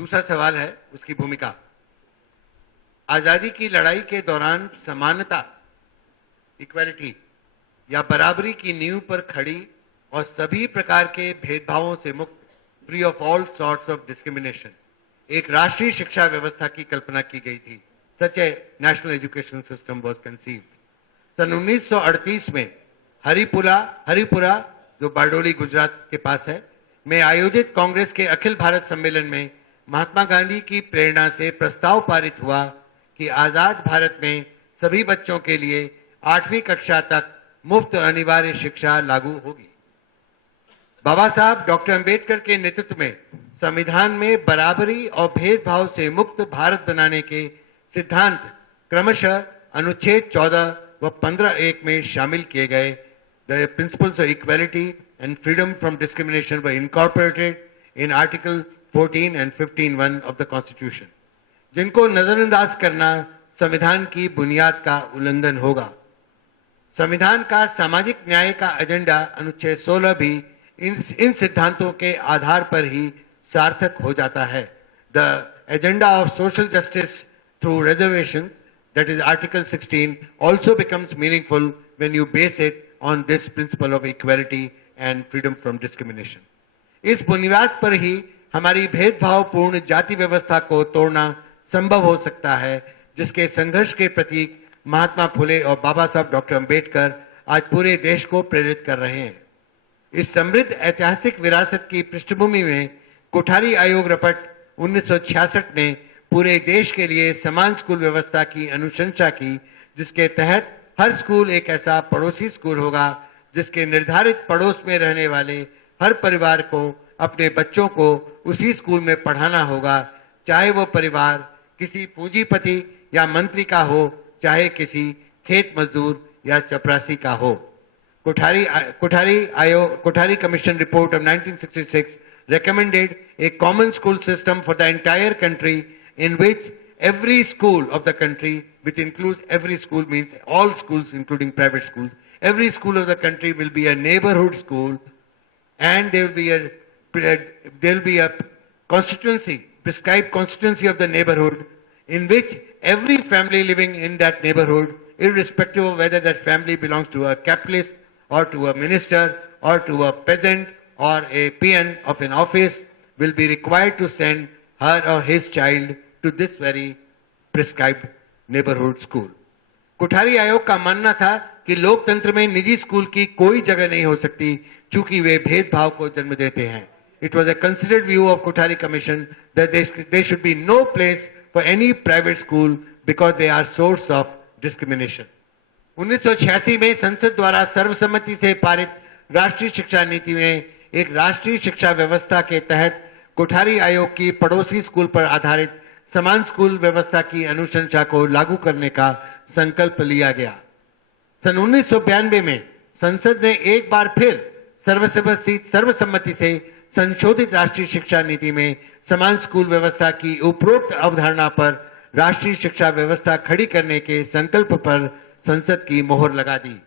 दूसरा सवाल है उसकी भूमिका। आजादी की लड़ाई के दौरान समानता, इक्वालिटी या बराबरी की नींव पर खड़ी और सभी प्रकार के भेदभावों से मुक्त, free of all sorts of discrimination, एक राष्ट्रीय शिक्षा व्यवस्था की कल्पना की गई थी। Such a national education system was conceived. सन 1938 में हरिपुरा जो बारडोली गुजरात के पास है में आयोजित कांग्रेस के अखिल भारत सम्मेलन में महात्मा गांधी की प्रेरणा से प्रस्ताव पारित हुआ कि आजाद भारत में सभी बच्चों के लिए 8वीं कक्षा तक मुफ्त और अनिवार्य शिक्षा लागू होगी। बाबा साहब डॉक्टर अंबेडकर के नेतृत्व में संविधान में बराबरी और भेदभाव से मुक्त भारत बनाने के सिद्धांत क्रमशः अनुच्छेद 14 व 15(1) में शामिल किए गए। The principles of equality and freedom from discrimination were incorporated in Article 14 and 15(1) of the Constitution, जिनको नजरअंदाज करना संविधान की बुनियाद का उल्लंघन होगा। संविधान का सामाजिक न्याय का एजेंडा अनुच्छेद 16 भी इन सिद्धांतों के आधार पर ही सार्थक हो जाता है। The agenda of social justice through reservation, that is Article 16, also becomes meaningful when you base it on this principle of equality and freedom from discrimination. इस बुनियाद पर ही हमारी भेदभावपूर्ण जाति व्यवस्था को तोड़ना संभव हो सकता है, जिसके संघर्ष के प्रतीक महात्मा फुले और बाबा साहब डॉक्टर अंबेडकर आज पूरे देश को प्रेरित कर रहे हैं। इस समृद्ध ऐतिहासिक विरासत की पृष्ठभूमि में कोठारी आयोग रिपोर्ट 1966 ने पूरे देश के लिए समान स्कूल व्यवस्था की अनुशंसा की, जिसके तहत हर स्कूल एक ऐसा पड़ोसी स्कूल होगा जिसके निर्धारित पड़ोस में रहने वाले हर परिवार को अपने बच्चों को उसी स्कूल में पढ़ाना होगा, चाहे वो परिवार किसी पूंजीपति या मंत्री का हो, चाहे किसी खेत मजदूर या चपरासी का हो। Kothari commission report of 1966 recommended a common school system for the entire country in which every school of the country, which includes every school means all schools including private schools, every school of the country will be a neighborhood school, and there will be a constituency, prescribed constituency of the neighborhood, in which every family living in that neighborhood, irrespective of whether that family belongs to a capitalist or to a minister or to a peasant or a peon of an office, will be required to send her or his child to this very prescribed neighborhood school. Kothari आयोग का मानना था कि लोकतंत्र में निजी school की कोई जगह नहीं हो सकती, चूंकि वे भेदभाव को जन्म देते हैं। It was a considered view of Kothari Commission that there should be no place for any private school because they are source of discrimination. 1986 में संसद द्वारा सर्वसम्मति से पारित राष्ट्रीय शिक्षा नीति में एक राष्ट्रीय शिक्षा व्यवस्था के तहत कोठारी आयोग की पड़ोसी स्कूल पर आधारित समान स्कूल व्यवस्था की अनुशंसा को लागू करने का संकल्प लिया गया। सन 1992 में संसद ने एक बार फिर सर्वसम्मति से संशोधित राष्ट्रीय शिक्षा नीति में समान स्कूल व्यवस्था की उपरोक्त अवधारणा पर राष्ट्रीय शिक्षा व्यवस्था खड़ी करने के संकल्प पर संसद की मोहर लगा दी।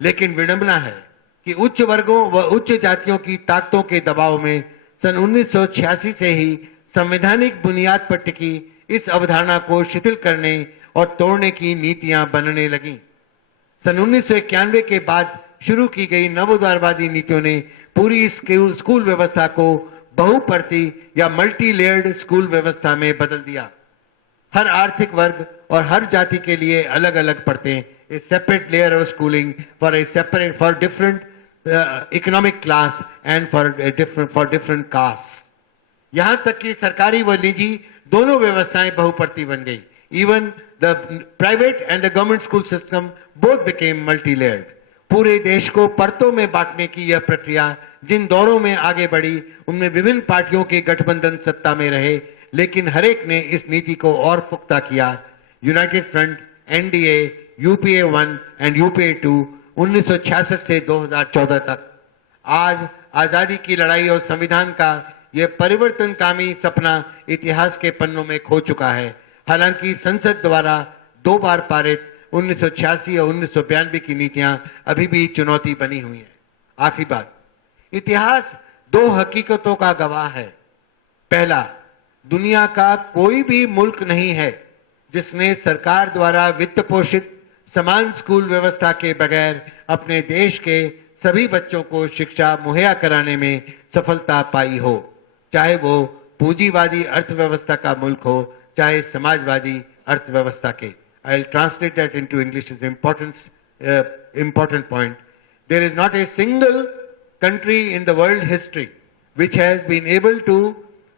लेकिन विडंबना है कि उच्च वर्गों व उच्च जातियों की ताकतों के दबाव में सन 1986 से ही संवैधानिक बुनियाद पर टिकी इस अवधारणा को शिथिल करने और तोड़ने की नीतियां बनने लगीं। सन 1991 के बाद शुरू की गई नवोदारवादी नीतियों ने पूरी स्कूल व्यवस्था को बहुपर्ती या मल्टी लेयर्ड स्कूल व्यवस्था में बदल दिया। हर आर्थिक वर्ग और हर जाति के लिए अलग अलग परतें, a separate layer of schooling for different economic class and for different castes. यहां तक कि सरकारी व निजी दोनों व्यवस्थाएं बहुपर्ती बन गई। Even the private and the government school system both became multi-layered. पूरे देश को परतों में बांटने की यह प्रक्रिया जिन दौरों में आगे बढ़ी, उनमें विभिन्न पार्टियों के गठबंधन सत्ता में रहे, लेकिन हरेक ने इस नीति को और पुख्ता किया। United front, NDA, UPA 1 and UPA 2 1966 से 2014 तक। आज आजादी की लड़ाई और संविधान का यह परिवर्तनकामी सपना इतिहास के पन्नों में खो चुका है। हालांकि संसद द्वारा 2 बार पारित 1986 और 1992 की नीतियां अभी भी चुनौती बनी हुई है। आखिरी बात, इतिहास 2 हकीकतों का गवाह है। पहला, दुनिया का कोई भी मुल्क नहीं है जिसने सरकार द्वारा वित्त पोषित समान स्कूल व्यवस्था के बगैर अपने देश के सभी बच्चों को शिक्षा मुहैया कराने में सफलता पाई हो, चाहे वो पूंजीवादी अर्थव्यवस्था का मुल्क हो, चाहे समाजवादी अर्थव्यवस्था के. I'll translate that into English. Is important point. There is not a single country in the world history which has been able to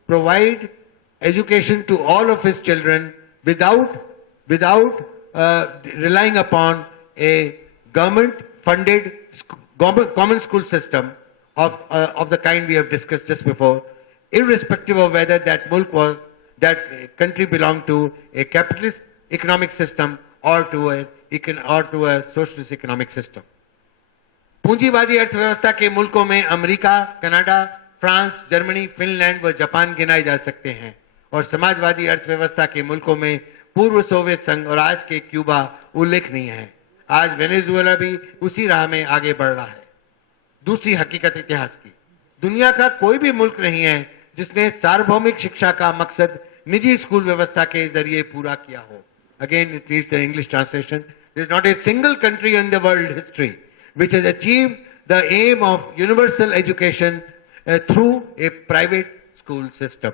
provide education to all of its children without relying upon a government-funded common school system of the kind we have discussed just before, irrespective of whether that country belonged to a capitalist economic system or to a socialist economic system. पूंजीवादी अर्थव्यवस्था के मुल्कों में America, Canada, France, Germany, Finland व Japan गिनाए जा सकते हैं और समाजवादी अर्थव्यवस्था के मुल्कों में पूर्व सोवियत संघ और आज के क्यूबा उल्लेखनीय है. आज वेनेजुएला भी उसी राह में आगे बढ़ रहा है. दूसरी हकीकत इतिहास की, दुनिया का कोई भी मुल्क नहीं है जिसने सार्वभौमिक शिक्षा का मकसद निजी स्कूल व्यवस्था के जरिए पूरा किया हो. Again, it needs an English translation. There is not a single country in the world history which has achieved the aim of universal education through a private school system.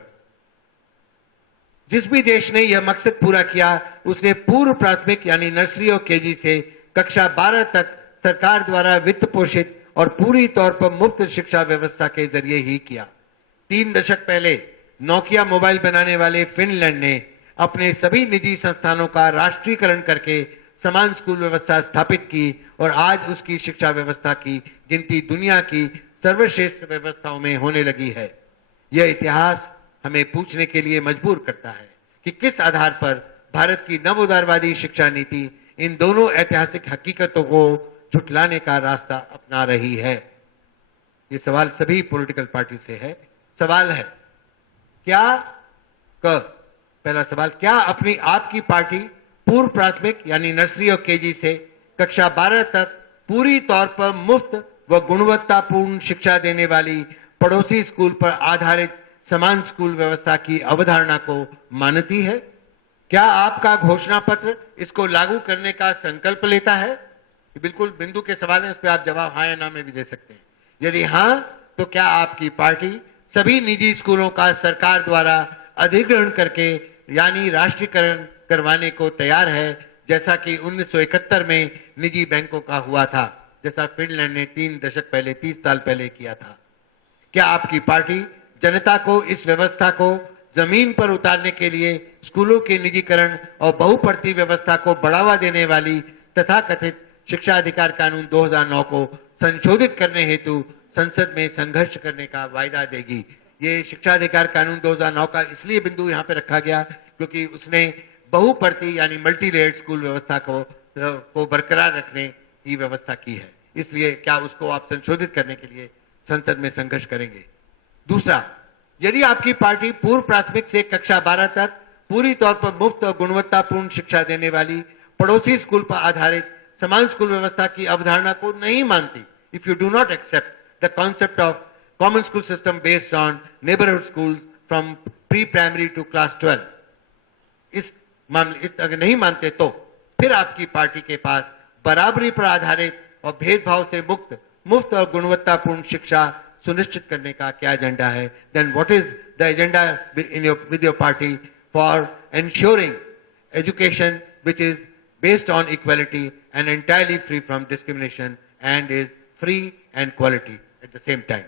जिस भी देश ने यह मकसद पूरा किया उसने पूर्व प्राथमिक यानी नर्सरी और केजी से कक्षा 12 तक सरकार द्वारा वित्त पोषित और पूरी तौर पर मुफ्त शिक्षा व्यवस्था के जरिए ही किया. 3 दशक पहले नोकिया मोबाइल बनाने वाले फिनलैंड ने अपने सभी निजी संस्थानों का राष्ट्रीयकरण करके समान स्कूल व्यवस्था स्थापित की और आज उसकी शिक्षा व्यवस्था की गिनती दुनिया की सर्वश्रेष्ठ व्यवस्थाओं में होने लगी है. यह इतिहास हमें पूछने के लिए मजबूर करता है कि किस आधार पर भारत की नव उदारवादी शिक्षा नीति इन दोनों ऐतिहासिक हकीकतों को झुठलाने का रास्ता अपना रही है. ये सवाल सभी पॉलिटिकल पार्टी से है. सवाल है पहला सवाल, क्या अपनी आपकी पार्टी पूर्व प्राथमिक यानी नर्सरी और केजी से कक्षा 12 तक पूरी तौर पर मुफ्त व गुणवत्तापूर्ण शिक्षा देने वाली पड़ोसी स्कूल पर आधारित समान स्कूल व्यवस्था की अवधारणा को मानती है? क्या आपका घोषणा पत्र इसको लागू करने का संकल्प लेता है? बिल्कुल बिंदु के सवाल है, उस पर आप जवाब हाँ या ना में भी दे सकते हैं. यदि हाँ, तो क्या आपकी पार्टी सभी निजी स्कूलों का सरकार द्वारा अधिग्रहण करके यानी राष्ट्रीयकरण करवाने को तैयार है, जैसा कि 1971 में निजी बैंकों का हुआ था, जैसा फिनलैंड ने 3 दशक पहले 30 साल पहले किया था? क्या आपकी पार्टी जनता को इस व्यवस्था को जमीन पर उतारने के लिए स्कूलों के निजीकरण और बहुपरती व्यवस्था को बढ़ावा देने वाली तथाकथित शिक्षा अधिकार कानून 2009 को संशोधित करने हेतु संसद में संघर्ष करने का वायदा देगी? ये शिक्षा अधिकार कानून 2009 का इसलिए बिंदु यहाँ पे रखा गया क्योंकि उसने बहुपरती यानी मल्टी लेयर्ड स्कूल व्यवस्था को बरकरार रखने की व्यवस्था की है. इसलिए क्या उसको आप संशोधित करने के लिए संसद में संघर्ष करेंगे? दूसरा, यदि आपकी पार्टी पूर्व प्राथमिक से कक्षा 12 तक पूरी तौर पर मुफ्त और गुणवत्तापूर्ण शिक्षा देने वाली पड़ोसी स्कूल पर आधारित समान स्कूल व्यवस्था की अवधारणा को नहीं मानती, if you do not accept the concept of common school system based on neighbourhood schools from pre primary to class 12, इस मामले अगर नहीं मानते तो फिर आपकी पार्टी के पास बराबरी पर आधारित और भेदभाव से मुफ्त और गुणवत्तापूर्ण शिक्षा सुनिश्चित करने का क्या एजेंडा है? Then what is the agenda with your party for ensuring education which is based on equality and entirely free from discrimination and is free and quality at the same time?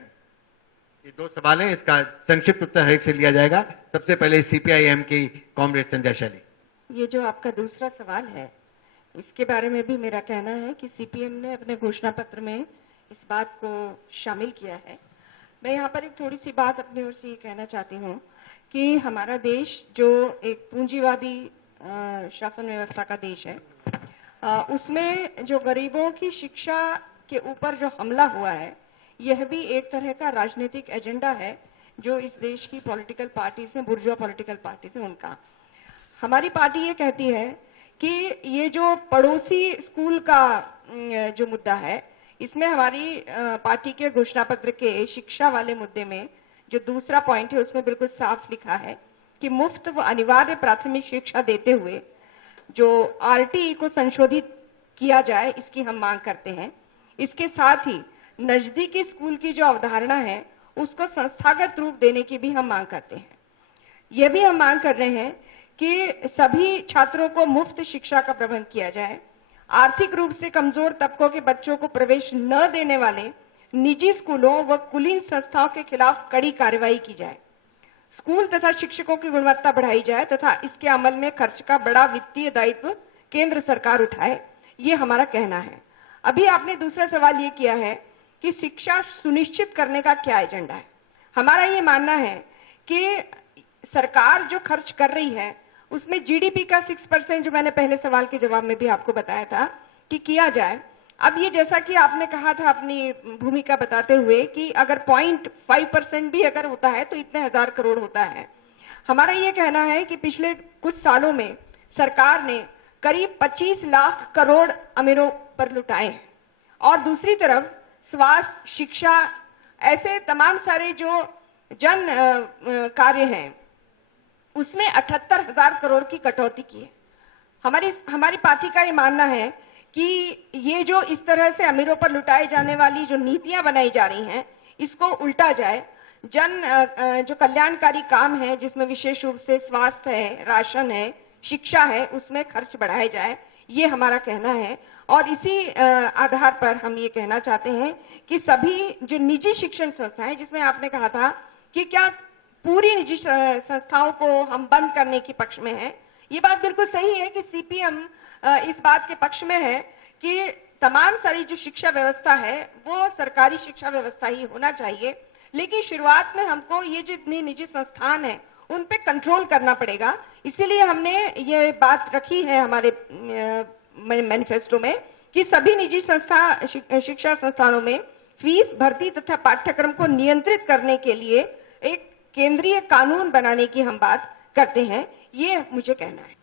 ये 2 सवाल हैं, इसका संक्षिप्त उत्तर हर एक से लिया जाएगा. सबसे पहले सीपीआईएम की कॉमरेड संध्या शैली. ये जो आपका दूसरा सवाल है, इसके बारे में भी मेरा कहना है कि सीपीएम ने अपने घोषणा पत्र में इस बात को शामिल किया है. मैं यहाँ पर एक थोड़ी सी बात अपनी ओर से ये कहना चाहती हूँ कि हमारा देश जो एक पूंजीवादी शासन व्यवस्था का देश है, उसमें जो गरीबों की शिक्षा के ऊपर जो हमला हुआ है, यह भी एक तरह का राजनीतिक एजेंडा है जो इस देश की पॉलिटिकल पार्टीज हैं, बुर्जुआ पॉलिटिकल पार्टीज हैं, उनका. हमारी पार्टी ये कहती है कि ये जो पड़ोसी स्कूल का जो मुद्दा है, इसमें हमारी पार्टी के घोषणा पत्र के शिक्षा वाले मुद्दे में जो दूसरा पॉइंट है उसमें बिल्कुल साफ लिखा है कि मुफ्त व अनिवार्य प्राथमिक शिक्षा देते हुए जो आरटीई को संशोधित किया जाए, इसकी हम मांग करते हैं। इसके साथ ही नजदीकी स्कूल की जो अवधारणा है उसको संस्थागत रूप देने की भी हम मांग करते हैं। यह भी हम मांग कर रहे हैं कि सभी छात्रों को मुफ्त शिक्षा का प्रबंध किया जाए। आर्थिक रूप से कमजोर तबकों के बच्चों को प्रवेश न देने वाले निजी स्कूलों व कुलीन संस्थाओं के खिलाफ कड़ी कार्रवाई की जाए। स्कूल तथा शिक्षकों की गुणवत्ता बढ़ाई जाए तथा इसके अमल में खर्च का बड़ा वित्तीय दायित्व केंद्र सरकार उठाए, ये हमारा कहना है। अभी आपने दूसरा सवाल ये किया है कि शिक्षा सुनिश्चित करने का क्या एजेंडा है। हमारा ये मानना है कि सरकार जो खर्च कर रही है उसमें जीडीपी का 6%, जो मैंने पहले सवाल के जवाब में भी आपको बताया था कि किया जाए। अब ये जैसा कि आपने कहा था अपनी भूमिका बताते हुए कि अगर 0.5% भी अगर होता है तो इतने 1000 करोड़ होता है। हमारा ये कहना है कि पिछले कुछ सालों में सरकार ने करीब 25 लाख करोड़ अमीरों पर लुटाए हैं और दूसरी तरफ स्वास्थ्य, शिक्षा, ऐसे तमाम सारे जो जन कार्य हैं उसमें 78,000 करोड़ की कटौती की है। हमारी पार्टी का ये मानना है कि ये जो इस तरह से अमीरों पर लुटाए जाने वाली जो नीतियां बनाई जा रही हैं, इसको उल्टा जाए। जो कल्याणकारी काम है जिसमें विशेष रूप से स्वास्थ्य है, राशन है, शिक्षा है, उसमें खर्च बढ़ाए जाए, ये हमारा कहना है। और इसी आधार पर हम ये कहना चाहते हैं कि सभी जो निजी शिक्षण संस्थाएं, जिसमें आपने कहा था कि क्या पूरी निजी संस्थाओं को हम बंद करने के पक्ष में है, ये बात बिल्कुल सही है कि सीपीएम इस बात के पक्ष में है कि तमाम सारी जो शिक्षा व्यवस्था है वो सरकारी शिक्षा व्यवस्था ही होना चाहिए। लेकिन शुरुआत में हमको ये जितनी निजी संस्थान है उन पे कंट्रोल करना पड़ेगा। इसीलिए हमने ये बात रखी है हमारे मैनिफेस्टो में कि सभी निजी शिक्षा संस्थानों में फीस, भर्ती तथा पाठ्यक्रम को नियंत्रित करने के लिए एक केंद्रीय कानून बनाने की हम बात करते हैं। ये मुझे कहना है।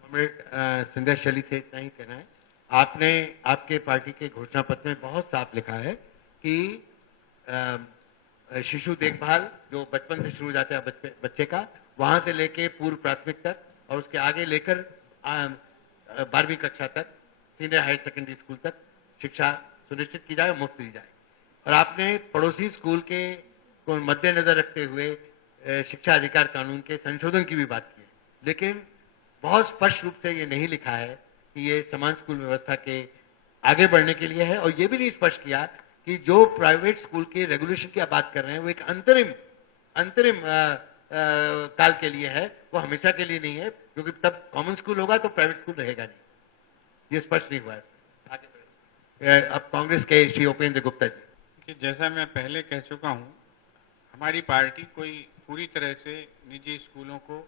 संध्या शैली से इतना ही कहना है। आपने आपके पार्टी के घोषणा पत्र में बहुत साफ लिखा है कि शिशु देखभाल जो बचपन से शुरू हो जाता है बच्चे का, वहां से लेके पूर्व प्राथमिक तक और उसके आगे लेकर 12वीं कक्षा तक, सीनियर हायर सेकेंडरी स्कूल तक शिक्षा सुनिश्चित की जाए और मुफ्त दी जाए। और आपने पड़ोसी स्कूल के को मद्देनजर रखते हुए शिक्षा अधिकार कानून के संशोधन की भी बात की है, लेकिन बहुत स्पष्ट रूप से ये नहीं लिखा है कि ये समान स्कूल व्यवस्था के आगे बढ़ने के लिए है। और ये भी नहीं स्पष्ट किया कि जो प्राइवेट स्कूल के रेगुलेशन की आप बात कर रहे हैं वो एक अंतरिम काल के लिए है, वो हमेशा के लिए नहीं है, क्योंकि तब कॉमन स्कूल होगा तो प्राइवेट स्कूल रहेगा नहीं। ये स्पष्ट नहीं हुआ है। आगे अब कांग्रेस के श्री उपेंद्र गुप्ता जी। कि जैसा मैं पहले कह चुका हूं, हमारी पार्टी कोई पूरी तरह से निजी स्कूलों को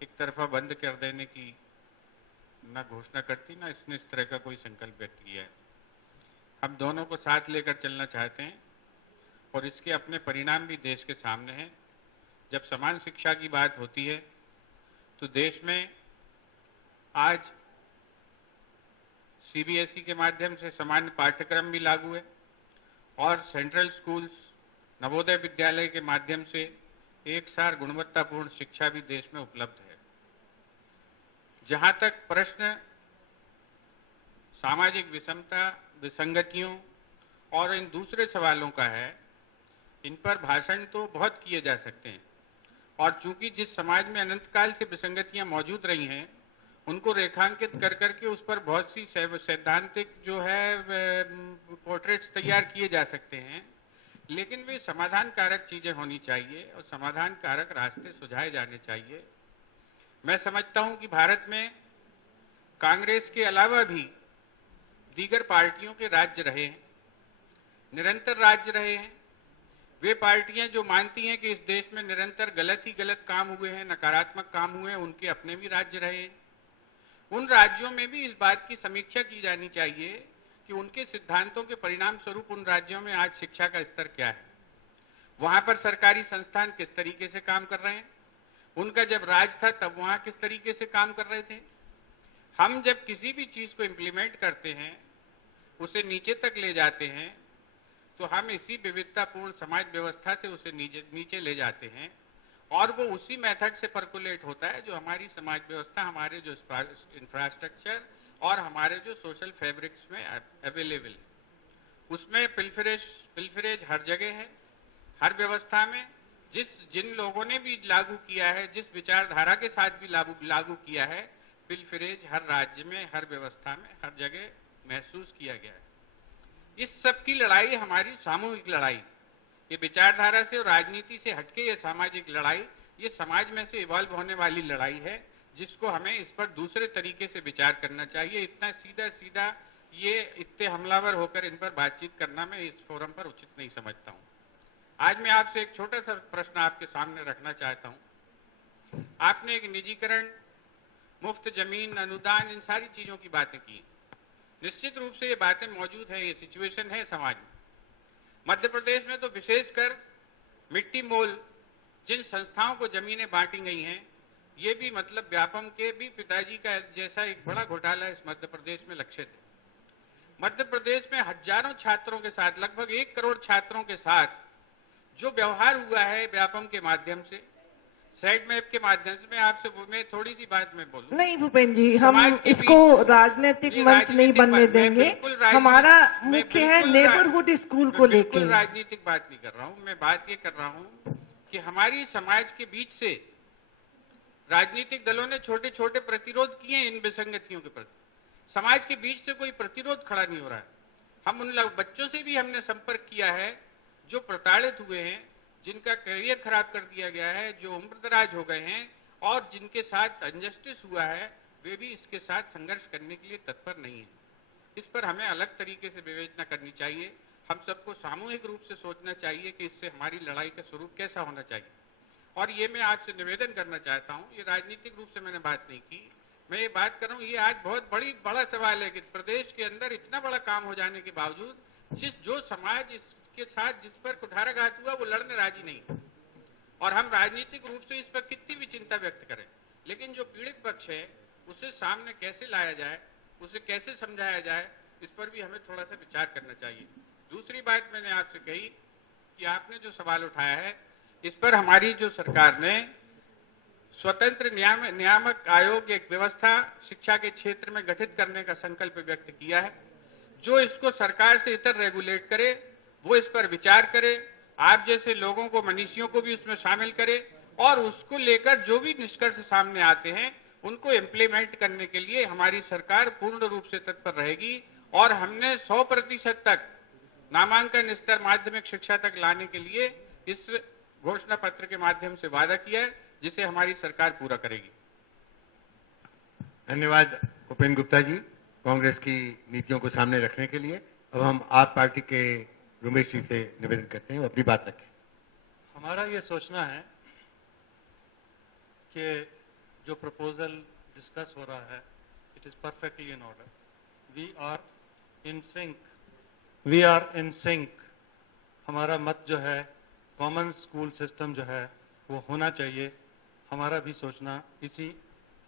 एक तरफा बंद कर देने की न घोषणा करती, ना इसने इस तरह का कोई संकल्प व्यक्त किया है। हम दोनों को साथ लेकर चलना चाहते हैं और इसके अपने परिणाम भी देश के सामने हैं। जब समान शिक्षा की बात होती है तो देश में आज सीबीएसई के माध्यम से सामान्य पाठ्यक्रम भी लागू है और सेंट्रल स्कूल्स, नवोदय विद्यालय के माध्यम से एक सार गुणवत्तापूर्ण शिक्षा भी देश में उपलब्ध है। जहां तक प्रश्न सामाजिक विषमता, विसंगतियों और इन दूसरे सवालों का है, इन पर भाषण तो बहुत किए जा सकते हैं और चूंकि जिस समाज में अनंतकाल से विसंगतियां मौजूद रही हैं उनको रेखांकित कर करके उस पर बहुत सी सैद्धांतिक जो है पोर्ट्रेट्स तैयार किए जा सकते हैं, लेकिन वे समाधान कारक चीजें होनी चाहिए और समाधान कारक रास्ते सुझाए जाने चाहिए। मैं समझता हूं कि भारत में कांग्रेस के अलावा भी दीगर पार्टियों के राज्य रहे हैं, निरंतर राज्य रहे हैं। वे पार्टियां जो मानती हैं कि इस देश में निरंतर गलत ही गलत काम हुए हैं, नकारात्मक काम हुए हैं, उनके अपने भी राज्य रहे हैं। उन राज्यों में भी इस बात की समीक्षा की जानी चाहिए कि उनके सिद्धांतों के परिणाम स्वरूप उन राज्यों में आज शिक्षा का स्तर क्या है, वहां पर सरकारी संस्थान किस तरीके से काम कर रहे हैं, उनका जब राज था तब वहां किस तरीके से काम कर रहे थे। हम जब किसी भी चीज को इम्प्लीमेंट करते हैं, उसे नीचे तक ले जाते हैं, तो हम इसी विविधतापूर्ण समाज व्यवस्था से उसे नीचे ले जाते हैं और वो उसी मेथड से परकुलेट होता है जो हमारी समाज व्यवस्था, हमारे जो इंफ्रास्ट्रक्चर और हमारे जो सोशल फैब्रिक्स में अवेलेबल है। उसमें पिल्फरेज हर जगह है, हर व्यवस्था में। जिन लोगों ने भी लागू किया है, जिस विचारधारा के साथ भी लागू किया है, पिल्फरेज हर राज्य में, हर व्यवस्था में, हर जगह महसूस किया गया है। इस सब की लड़ाई हमारी सामूहिक लड़ाई, ये विचारधारा से और राजनीति से हटके ये सामाजिक लड़ाई, ये समाज में से इवॉल्व होने वाली लड़ाई है, जिसको हमें इस पर दूसरे तरीके से विचार करना चाहिए। इतना सीधा सीधा ये इतने हमलावर होकर इन पर बातचीत करना मैं इस फोरम पर उचित नहीं समझता हूं। आज मैं आपसे एक छोटा सा प्रश्न आपके सामने रखना चाहता हूं। आपने एक निजीकरण, मुफ्त जमीन, अनुदान, इन सारी चीजों की बातें की। निश्चित रूप से ये बातें मौजूद है, ये सिचुएशन है समाज में। मध्य प्रदेश में तो विशेषकर मिट्टी मोल जिन संस्थाओं को जमीनें बांटी गई हैं, ये भी मतलब व्यापम के भी पिताजी का जैसा एक बड़ा घोटाला इस मध्य प्रदेश में लक्षित है। मध्य प्रदेश में हजारों छात्रों के साथ, लगभग 1 करोड़ छात्रों के साथ जो व्यवहार हुआ है व्यापम के माध्यम से, साइड मैप के माध्यम से, मैं थोड़ी सी बात में बोलूं। नहीं भूपेन जी, हम इसको राजनीतिक मंच नहीं बनने देंगे। हमारा मुख्य है नेबरहुड स्कूल को लेकर। बिल्कुल राजनीतिक बात नहीं कर रहा हूं मैं। बात ये कर रहा हूं कि हमारी समाज के बीच से राजनीतिक दलों ने छोटे छोटे प्रतिरोध किए इन विसंगतियों के प्रति। समाज के बीच से कोई प्रतिरोध खड़ा नहीं हो रहा है। हम उन बच्चों से भी हमने संपर्क किया है जो प्रताड़ित हुए हैं, जिनका करियर खराब कर दिया गया है, जो उम्रदराज हो गए हैं और जिनके साथ अनजस्टिस हुआ है, वे भी इसके साथ संघर्ष करने के लिए तत्पर नहीं है। इस पर हमें अलग तरीके से विवेचना करनी चाहिए। हम सबको सामूहिक रूप से सोचना चाहिए कि इससे हमारी लड़ाई का स्वरूप कैसा होना चाहिए। और ये मैं आपसे निवेदन करना चाहता हूँ, ये राजनीतिक रूप से मैंने बात नहीं की, मैं ये बात कर रहा हूँ, ये आज बहुत बड़ा सवाल है कि प्रदेश के अंदर इतना बड़ा काम हो जाने के बावजूद जो समाज इसके साथ जिस पर कुठाराघात हुआ वो लड़ने राजी नहीं। और हम राजनीतिक रूप से इस पर कितनी भी चिंता व्यक्त करें, लेकिन जो पीड़ित पक्ष है उसे सामने कैसे लाया जाए, उसे कैसे समझाया जाए, इस पर भी हमें थोड़ा सा विचार करना चाहिए। दूसरी बात मैंने आपसे कही कि आपने जो सवाल उठाया है, इस पर हमारी जो सरकार ने स्वतंत्र नियामक आयोग, एक व्यवस्था शिक्षा के क्षेत्र में गठित करने का संकल्प व्यक्त किया है, जो इसको सरकार से इतर रेगुलेट करे, वो इस पर विचार करे, आप जैसे लोगों को, मनीषियों को भी उसमें शामिल करे और उसको लेकर जो भी निष्कर्ष सामने आते हैं उनको इम्प्लीमेंट करने के लिए हमारी सरकार पूर्ण रूप से तत्पर रहेगी। और हमने 100% तक नामांकन स्तर माध्यमिक शिक्षा तक लाने के लिए इस घोषणा पत्र के माध्यम से वादा किया है, जिसे हमारी सरकार पूरा करेगी। धन्यवाद उपेंद्र गुप्ता जी, कांग्रेस की नीतियों को सामने रखने के लिए। अब हम आप पार्टी के रुमेश जी से निवेदन करते हैं, वो अपनी बात रखें। हमारा ये सोचना है कि जो प्रपोजल डिस्कस हो रहा है, it is perfectly in order. We are in sync. हमारा मत जो है, कॉमन स्कूल सिस्टम जो है वो होना चाहिए। हमारा भी सोचना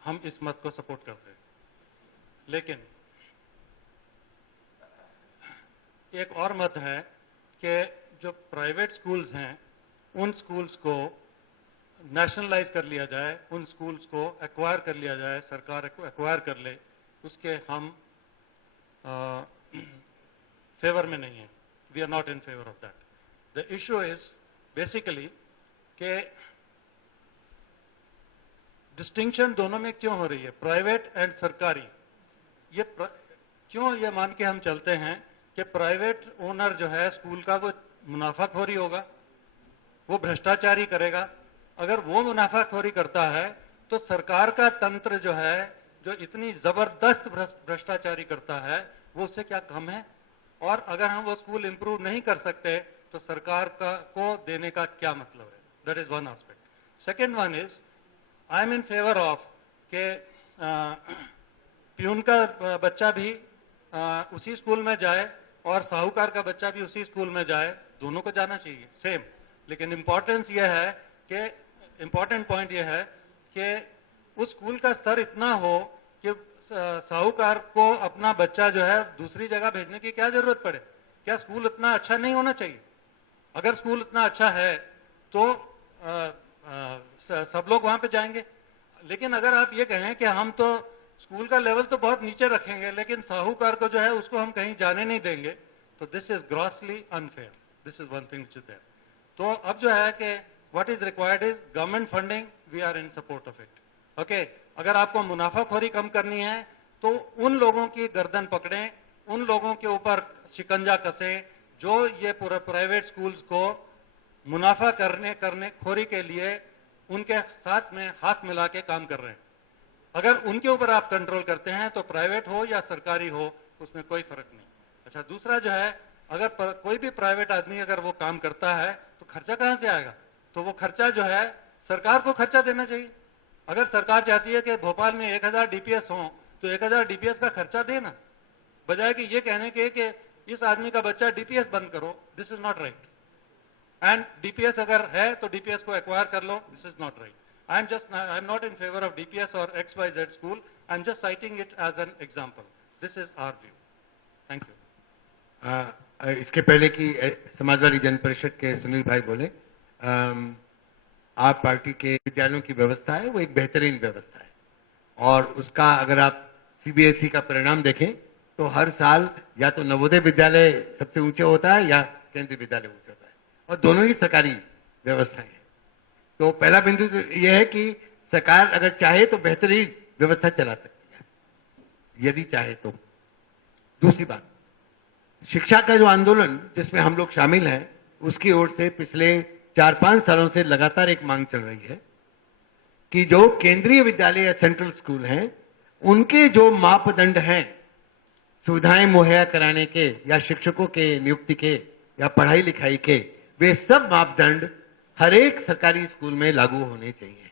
हम इस मत को सपोर्ट करते हैं। लेकिन एक और मत है कि जो प्राइवेट स्कूल्स हैं उन स्कूल्स को नेशनलाइज कर लिया जाए, उन स्कूल्स को एक्वायर कर लिया जाए, सरकार एक्वायर कर ले, उसके हम फेवर में नहीं है। We are not in favour of that. The issue is basically कि डिस्टिंक्शन दोनों में क्यों हो रही है, प्राइवेट एंड सरकारी। क्यों ये मान के हम चलते हैं कि प्राइवेट ओनर जो है स्कूल का, वो मुनाफाखोरी होगा, वो भ्रष्टाचारी करेगा। अगर वो मुनाफाखोरी करता है तो सरकार का तंत्र जो है, जो इतनी जबरदस्त भ्रष्टाचारी करता है, वो उससे क्या कम है। और अगर हम वो स्कूल इंप्रूव नहीं कर सकते तो सरकार को देने का क्या मतलब है। That is one aspect. Second one is, I am in favour of के प्यून का बच्चा भी उसी स्कूल में जाए और साहूकार का बच्चा भी उसी स्कूल में जाए, दोनों को जाना चाहिए सेम। लेकिन इम्पोर्टेंस यह है कि इम्पोर्टेंट पॉइंट यह है कि उस स्कूल का स्तर इतना हो कि साहूकार को अपना बच्चा जो है दूसरी जगह भेजने की क्या जरूरत पड़े। क्या स्कूल इतना अच्छा नहीं होना चाहिए? अगर स्कूल इतना अच्छा है तो सब लोग वहां पे जाएंगे। लेकिन अगर आप ये कहें कि हम तो स्कूल का लेवल तो बहुत नीचे रखेंगे लेकिन साहूकार को जो है उसको हम कहीं जाने नहीं देंगे, तो this is grossly unfair. This is one thing which is there. तो अब जो है कि what is required is government funding, we are in support of it. Okay, अगर आपको मुनाफाखोरी कम करनी है तो उन लोगों की गर्दन पकड़ें, उन लोगों के ऊपर शिकंजा कसे जो ये पूरे प्राइवेट स्कूल्स को मुनाफा करने खोरी के लिए उनके साथ में हाथ मिला के काम कर रहे हैं। अगर उनके ऊपर आप कंट्रोल करते हैं तो प्राइवेट हो या सरकारी हो उसमें कोई फर्क नहीं। अच्छा, दूसरा जो है, अगर कोई भी प्राइवेट आदमी अगर वो काम करता है तो खर्चा कहां से आएगा? तो वो खर्चा जो है सरकार को खर्चा देना चाहिए। अगर सरकार चाहती है कि भोपाल में 1000 डीपीएस हो तो 1000 डीपीएस का खर्चा देना, बजाय कि ये कहने के कि इस आदमी का बच्चा डीपीएस बंद करो। This is not right. And DPS अगर है तो डीपीएस को एक्वायर कर लो, this is not right. I am not in favour of DPS और XYZ school, I am just citing it as an example. This is our view. Thank you. इसके पहले कि समाजवादी जन परिषद के सुनील भाई बोले, आप पार्टी के विद्यालयों की व्यवस्था है वो एक बेहतरीन व्यवस्था है, और उसका अगर आप CBSE का परिणाम देखें तो हर साल या तो नवोदय विद्यालय सबसे ऊंचे होता है या केंद्रीय विद्यालय ऊंचा होता है, और दोनों ही सरकारी व्यवस्थाएं हैं। तो पहला बिंदु तो यह है कि सरकार अगर चाहे तो बेहतरीन व्यवस्था चला सकती है, यदि चाहे तो। दूसरी बात, शिक्षा का जो आंदोलन जिसमें हम लोग शामिल हैं, उसकी ओर से पिछले 4-5 सालों से लगातार एक मांग चल रही है कि जो केंद्रीय विद्यालय या सेंट्रल स्कूल हैं, उनके जो मापदंड हैं सुविधाएं मुहैया कराने के या शिक्षकों के नियुक्ति के या पढ़ाई लिखाई के, वे सब मापदंड हर एक सरकारी स्कूल में लागू होने चाहिए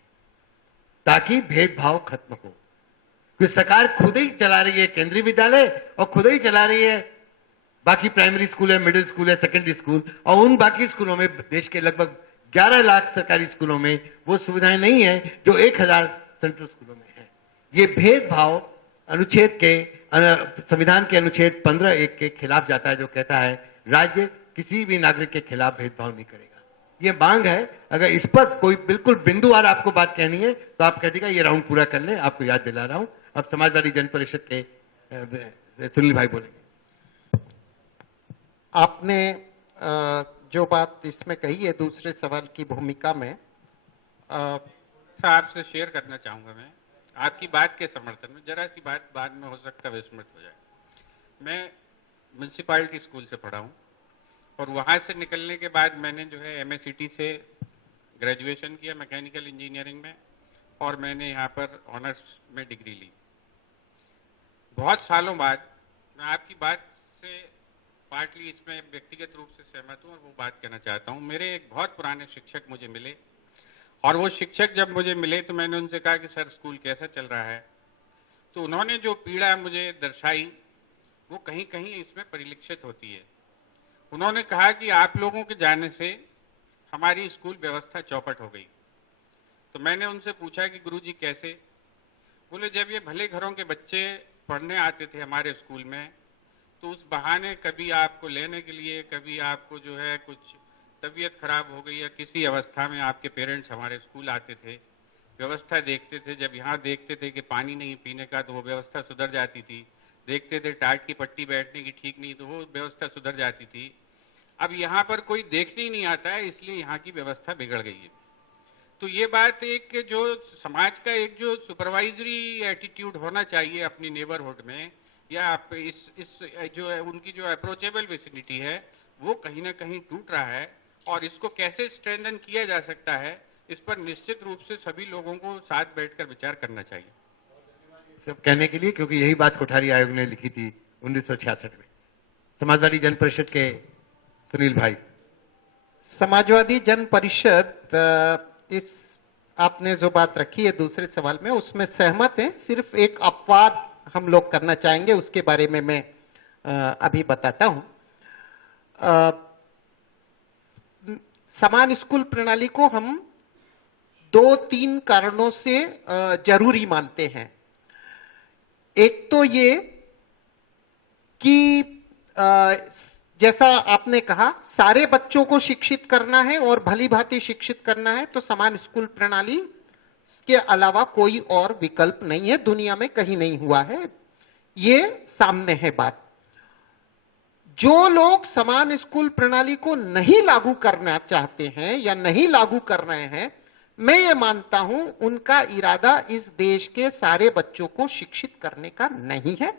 ताकि भेदभाव खत्म हो। क्योंकि सरकार खुद ही चला रही है केंद्रीय विद्यालय और खुद ही चला रही है बाकी प्राइमरी स्कूल है, मिडिल स्कूल है, सेकेंडरी स्कूल, और उन बाकी स्कूलों में देश के लगभग 11 लाख सरकारी स्कूलों में वो सुविधाएं नहीं है जो 1000 सेंट्रल स्कूलों में है। ये भेदभाव अनुच्छेद के संविधान के अनुच्छेद 15(1) के खिलाफ जाता है, जो कहता है राज्य किसी भी नागरिक के खिलाफ भेदभाव नहीं करेगा। ये मांग है। अगर इस पर कोई बिल्कुल बिंदुवार आपको बात कहनी है तो आप कह देगा ये राउंड पूरा कर ले, आपको याद दिला रहा हूं। अब समाजवादी जन परिषद के सुनील भाई बोलेंगे। आपने जो बात इसमें कही है दूसरे सवाल की भूमिका में, आपसे शेयर करना चाहूंगा मैं आपकी बात के समर्थन में। जरा सी बात बाद में हो सकता है विस्मृत हो जाए। मैं म्यूनसिपालिटी स्कूल से पढ़ा हूं और वहां से निकलने के बाद मैंने जो है MACT से ग्रेजुएशन किया मैकेनिकल इंजीनियरिंग में, और मैंने यहाँ पर ऑनर्स में डिग्री ली। बहुत सालों बाद मैं आपकी बात से पार्टली इसमें व्यक्तिगत रूप से सहमत हूं और वो बात कहना चाहता हूं। मेरे एक बहुत पुराने शिक्षक मुझे मिले, और वो शिक्षक जब मुझे मिले तो मैंने उनसे कहा कि सर स्कूल कैसा चल रहा है? तो उन्होंने जो पीड़ा मुझे दर्शाई वो कहीं कहीं इसमें परिलक्षित होती है। उन्होंने कहा कि आप लोगों के जाने से हमारी स्कूल व्यवस्था चौपट हो गई। तो मैंने उनसे पूछा कि गुरुजी कैसे? बोले जब ये भले घरों के बच्चे पढ़ने आते थे हमारे स्कूल में तो उस बहाने कभी आपको लेने के लिए, कभी आपको जो है कुछ तबीयत खराब हो गई या किसी अवस्था में आपके पेरेंट्स हमारे स्कूल आते थे, व्यवस्था देखते थे। जब यहाँ देखते थे कि पानी नहीं पीने का तो वो व्यवस्था सुधर जाती थी, देखते थे टाट की पट्टी बैठने की ठीक नहीं तो वो व्यवस्था सुधर जाती थी। अब यहाँ पर कोई देखने ही नहीं आता है, इसलिए यहाँ की व्यवस्था बिगड़ गई है। तो ये बात एक जो समाज का एक जो सुपरवाइजरी एटीट्यूड होना चाहिए अपनी नेबरहुड में, या इस जो है उनकी जो अप्रोचेबल विसिनिटी है वो कहीं ना कहीं टूट रहा है, और इसको कैसे स्ट्रेंथन किया जा सकता है इस पर निश्चित रूप से सभी लोगों को साथ बैठकर विचार करना चाहिए। सब कहने के लिए, क्योंकि यही बात कोठारी आयोग ने लिखी थी 1966 में। समाजवादी जन परिषद के सुनील भाई। समाजवादी जन परिषद इस आपने जो बात रखी है दूसरे सवाल में उसमें सहमत है। सिर्फ एक अपवाद हम लोग करना चाहेंगे, उसके बारे में मैं अभी बताता हूं। समान स्कूल प्रणाली को हम 2-3 कारणों से जरूरी मानते हैं। एक तो ये कि जैसा आपने कहा, सारे बच्चों को शिक्षित करना है और भली भांति शिक्षित करना है तो समान स्कूल प्रणाली के अलावा कोई और विकल्प नहीं है, दुनिया में कहीं नहीं हुआ है, ये सामने है बात। जो लोग समान स्कूल प्रणाली को नहीं लागू करना चाहते हैं या नहीं लागू कर रहे हैं, मैं ये मानता हूं उनका इरादा इस देश के सारे बच्चों को शिक्षित करने का नहीं है।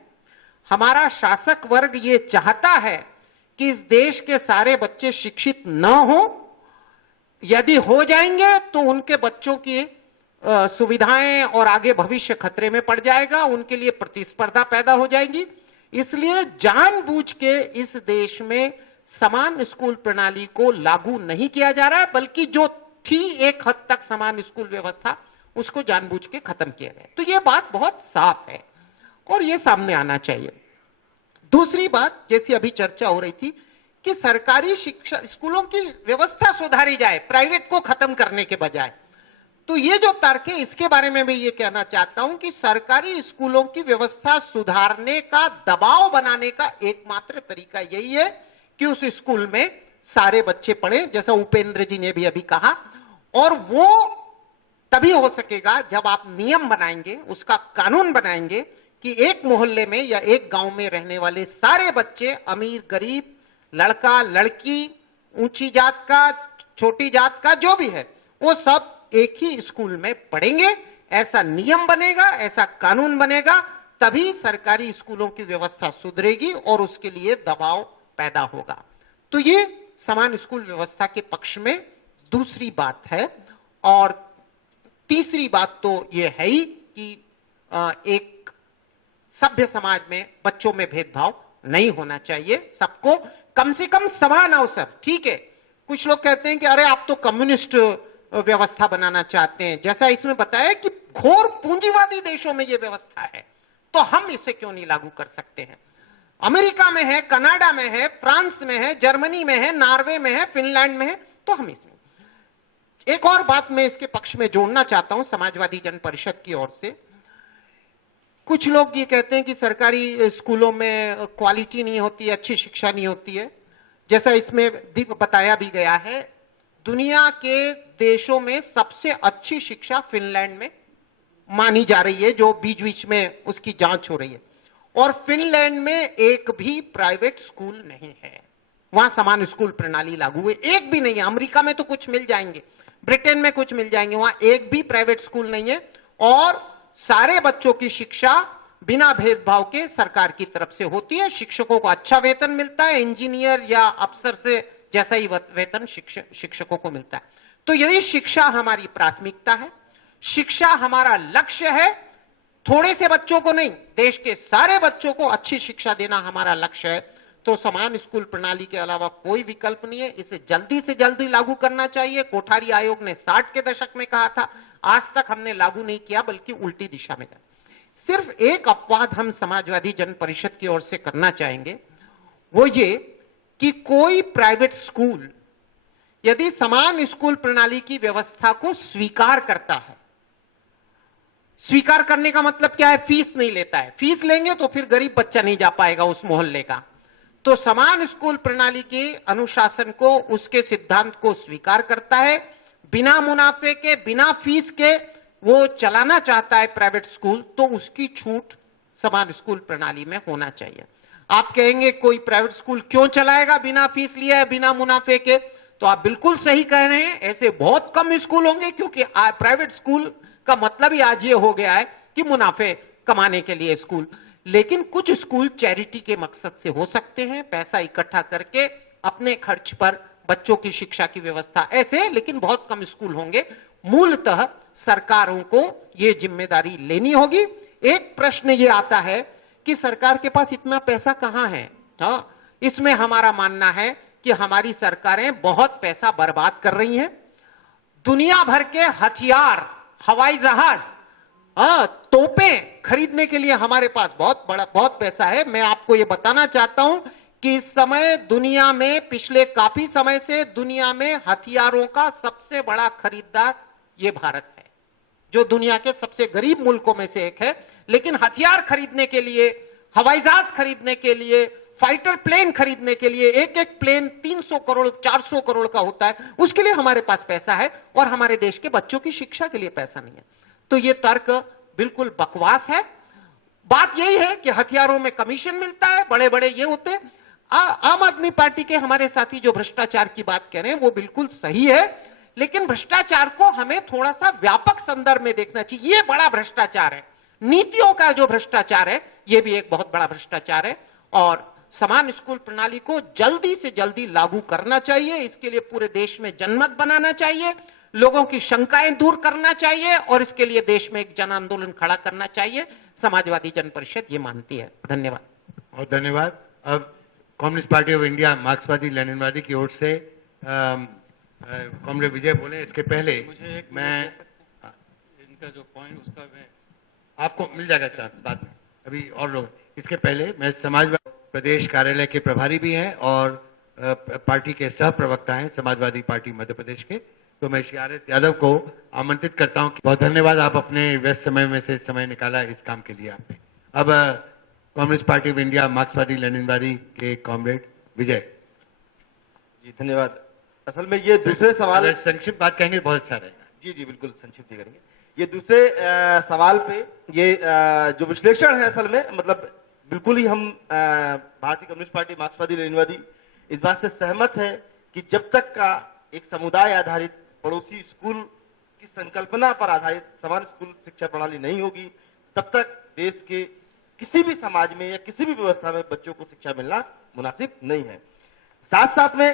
हमारा शासक वर्ग ये चाहता है कि इस देश के सारे बच्चे शिक्षित न हो, यदि हो जाएंगे तो उनके बच्चों की सुविधाएं और आगे भविष्य खतरे में पड़ जाएगा, उनके लिए प्रतिस्पर्धा पैदा हो जाएगी। इसलिए जानबूझ के इस देश में समान स्कूल प्रणाली को लागू नहीं किया जा रहा है, बल्कि जो थी एक हद तक समान स्कूल व्यवस्था उसको जानबूझ के खत्म किया गया। तो यह बात बहुत साफ है और यह सामने आना चाहिए। दूसरी बात, जैसी अभी चर्चा हो रही थी कि सरकारी शिक्षा स्कूलों की व्यवस्था सुधारी जाए प्राइवेट को खत्म करने के बजाय, तो ये जो तर्क है इसके बारे में मैं ये कहना चाहता हूं कि सरकारी स्कूलों की व्यवस्था सुधारने का, दबाव बनाने का एकमात्र तरीका यही है कि उस स्कूल में सारे बच्चे पढ़े, जैसा उपेंद्र जी ने भी अभी कहा। और वो तभी हो सकेगा जब आप नियम बनाएंगे, उसका कानून बनाएंगे कि एक मोहल्ले में या एक गांव में रहने वाले सारे बच्चे, अमीर गरीब, लड़का लड़की, ऊंची जात का छोटी जात का जो भी है, वो सब एक ही स्कूल में पढ़ेंगे। ऐसा नियम बनेगा, ऐसा कानून बनेगा, तभी सरकारी स्कूलों की व्यवस्था सुधरेगी और उसके लिए दबाव पैदा होगा। तो ये समान स्कूल व्यवस्था के पक्ष में दूसरी बात है। और तीसरी बात तो ये है ही कि एक सभ्य समाज में बच्चों में भेदभाव नहीं होना चाहिए, सबको कम से कम समान अवसर। ठीक है, कुछ लोग कहते हैं कि अरे आप तो कम्युनिस्ट व्यवस्था बनाना चाहते हैं, जैसा इसमें बताया कि घोर पूंजीवादी देशों में यह व्यवस्था है, तो हम इसे क्यों नहीं लागू कर सकते हैं। अमेरिका में है, कनाडा में है, फ्रांस में है, जर्मनी में है, नॉर्वे में है, फिनलैंड में है, तो हम इसमें। एक और बात मैं इसके पक्ष में जोड़ना चाहता हूं समाजवादी जन परिषद की ओर से। कुछ लोग ये कहते हैं कि सरकारी स्कूलों में क्वालिटी नहीं होती, अच्छी शिक्षा नहीं होती है। जैसा इसमें बताया भी गया है, दुनिया के देशों में सबसे अच्छी शिक्षा फिनलैंड में मानी जा रही है, जो बीच बीच में उसकी जांच हो रही है। और फिनलैंड में एक भी प्राइवेट स्कूल नहीं है, वहां समान स्कूल प्रणाली लागू है, एक भी नहीं है। अमेरिका में तो कुछ मिल जाएंगे, ब्रिटेन में कुछ मिल जाएंगे, वहां एक भी प्राइवेट स्कूल नहीं है। और सारे बच्चों की शिक्षा बिना भेदभाव के सरकार की तरफ से होती है। शिक्षकों को अच्छा वेतन मिलता है, इंजीनियर या अफसर से जैसा ही वेतन शिक्षकों को मिलता है। तो यदि शिक्षा हमारी प्राथमिकता है, शिक्षा हमारा लक्ष्य है, थोड़े से बच्चों को नहीं, देश के सारे बच्चों को अच्छी शिक्षा देना हमारा लक्ष्य है, तो समान स्कूल प्रणाली के अलावा कोई विकल्प नहीं है। इसे जल्दी से जल्दी लागू करना चाहिए। कोठारी आयोग ने 60 के दशक में कहा था, आज तक हमने लागू नहीं किया, बल्कि उल्टी दिशा में गया। सिर्फ एक अपवाद हम समाजवादी जन परिषद की ओर से करना चाहेंगे, वो ये कि कोई प्राइवेट स्कूल यदि समान स्कूल प्रणाली की व्यवस्था को स्वीकार करता है, स्वीकार करने का मतलब क्या है, फीस नहीं लेता है। फीस लेंगे तो फिर गरीब बच्चा नहीं जा पाएगा उस मोहल्ले का। तो समान स्कूल प्रणाली के अनुशासन को, उसके सिद्धांत को स्वीकार करता है, बिना मुनाफे के, बिना फीस के वो चलाना चाहता है प्राइवेट स्कूल, तो उसकी छूट समान स्कूल प्रणाली में होना चाहिए। आप कहेंगे कोई प्राइवेट स्कूल क्यों चलाएगा बिना फीस लिए है, बिना मुनाफे के, तो आप बिल्कुल सही कह रहे हैं। ऐसे बहुत कम स्कूल होंगे, क्योंकि प्राइवेट स्कूल का मतलब ही आज ये हो गया है कि मुनाफे कमाने के लिए स्कूल। लेकिन कुछ स्कूल चैरिटी के मकसद से हो सकते हैं, पैसा इकट्ठा करके अपने खर्च पर बच्चों की शिक्षा की व्यवस्था, ऐसे लेकिन बहुत कम स्कूल होंगे। मूलतः सरकारों को यह जिम्मेदारी लेनी होगी। एक प्रश्न ये आता है कि सरकार के पास इतना पैसा कहां है। हाँ, इसमें हमारा मानना है कि हमारी सरकारें बहुत पैसा बर्बाद कर रही हैं। दुनिया भर के हथियार, हवाई जहाज, तोपें खरीदने के लिए हमारे पास बहुत पैसा है। मैं आपको यह बताना चाहता हूं कि इस समय दुनिया में, पिछले काफी समय से दुनिया में हथियारों का सबसे बड़ा खरीदार ये भारत है, जो दुनिया के सबसे गरीब मुल्कों में से एक है। लेकिन हथियार खरीदने के लिए, हवाई जहाज खरीदने के लिए, फाइटर प्लेन खरीदने के लिए, एक एक प्लेन 300 करोड़ 400 करोड़ का होता है, उसके लिए हमारे पास पैसा है और हमारे देश के बच्चों की शिक्षा के लिए पैसा नहीं है। तो ये तर्क बिल्कुल बकवास है। बात यही है कि हथियारों में कमीशन मिलता है, बड़े बड़े ये होते हैं। आम आदमी पार्टी के हमारे साथी जो भ्रष्टाचार की बात कह रहे हैं वो बिल्कुल सही है, लेकिन भ्रष्टाचार को हमें थोड़ा सा व्यापक संदर्भ में देखना चाहिए। ये बड़ा भ्रष्टाचार है। नीतियों का जो भ्रष्टाचार है ये भी एक बहुत बड़ा भ्रष्टाचार है और समान स्कूल प्रणाली को जल्दी से जल्दी लागू करना चाहिए। इसके लिए पूरे देश में जनमत बनाना चाहिए, लोगों की शंकाएं दूर करना चाहिए और इसके लिए देश में एक जन आंदोलन खड़ा करना चाहिए। समाजवादी जन परिषद ये मानती है। धन्यवाद। और धन्यवाद। अब कम्युनिस्ट पार्टी ऑफ इंडिया मार्क्सवादी लेनिनवादी की ओर से कॉमरेड विजय बोले। इसके पहले मुझे एक मैं इनका जो पॉइंट उसका मैं आपको मिल जाएगा चांस बाद में, अभी और लोग। इसके पहले मैं समाजवादी प्रदेश कार्यालय के प्रभारी भी हैं और पार्टी के सह प्रवक्ता हैं समाजवादी पार्टी मध्य प्रदेश के, तो मैं श्री आर.एस. यादव को आमंत्रित करता हूं। बहुत धन्यवाद, आप अपने व्यस्त समय में से समय निकाला इस काम के लिए आपने। अब कम्युनिस्ट पार्टी ऑफ इंडिया मार्क्सवादी लेनिनवादी के कॉमरेड विजय जी। धन्यवाद। असल में ये दूसरे सवाल, अगर संक्षिप्त बात कहेंगे बहुत अच्छा रहेगा। जी जी बिल्कुल संक्षिप्त ही करेंगे। ये दूसरे सवाल पे ये जो विश्लेषण है असल में मतलब बिल्कुल ही हम भारतीय कम्युनिस्ट पार्टी मार्क्सवादी लेनिनवादी इस बात से सहमत है कि जब तक का एक समुदाय आधारित पड़ोसी स्कूल की संकल्पना पर आधारित समान स्कूल शिक्षा प्रणाली नहीं होगी, तब तक देश के किसी भी समाज में या किसी भी व्यवस्था में बच्चों को शिक्षा मिलना मुनासिब नहीं है। साथ साथ में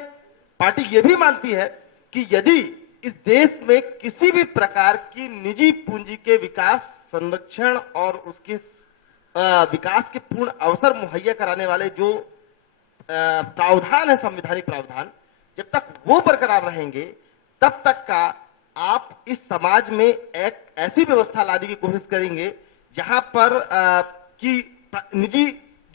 पार्टी यह भी मानती है कि यदि इस देश में किसी भी प्रकार की निजी पूंजी के विकास, संरक्षण और उसके विकास के पूर्ण अवसर मुहैया कराने वाले जो प्रावधान है, संवैधानिक प्रावधान, जब तक वो बरकरार रहेंगे तब तक का आप इस समाज में एक ऐसी व्यवस्था लाने की कोशिश करेंगे जहां पर कि निजी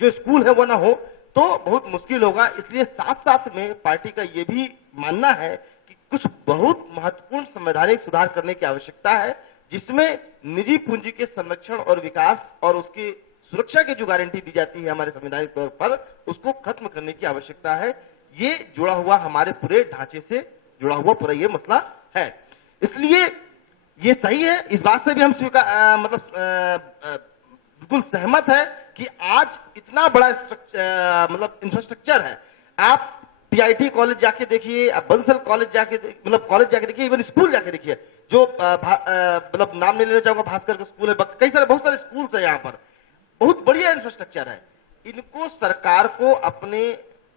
जो स्कूल है वो ना हो, तो बहुत मुश्किल होगा। इसलिए साथ साथ में पार्टी का यह भी मानना है कि कुछ बहुत महत्वपूर्ण संवैधानिक सुधार करने की आवश्यकता है, जिसमें निजी पूंजी के संरक्षण और विकास और उसकी सुरक्षा की जो गारंटी दी जाती है हमारे संवैधानिक तौर पर, उसको खत्म करने की आवश्यकता है। ये जुड़ा हुआ हमारे पूरे ढांचे से जुड़ा हुआ पूरा ये मसला है। इसलिए ये सही है, इस बात से भी हम बिल्कुल सहमत है कि आज इतना बड़ा मतलब इंफ्रास्ट्रक्चर है। आप टीआईटी कॉलेज जाके देखिए, आप बंसल कॉलेज जाके मतलब कॉलेज जाके देखिए, इवन स्कूल जाके देखिए, जो मतलब नाम नहीं लेना चाहूंगा, भास्कर का स्कूल है, कई सारे बहुत सारे स्कूल्स है यहाँ पर, बहुत बढ़िया इंफ्रास्ट्रक्चर है। इनको सरकार को अपने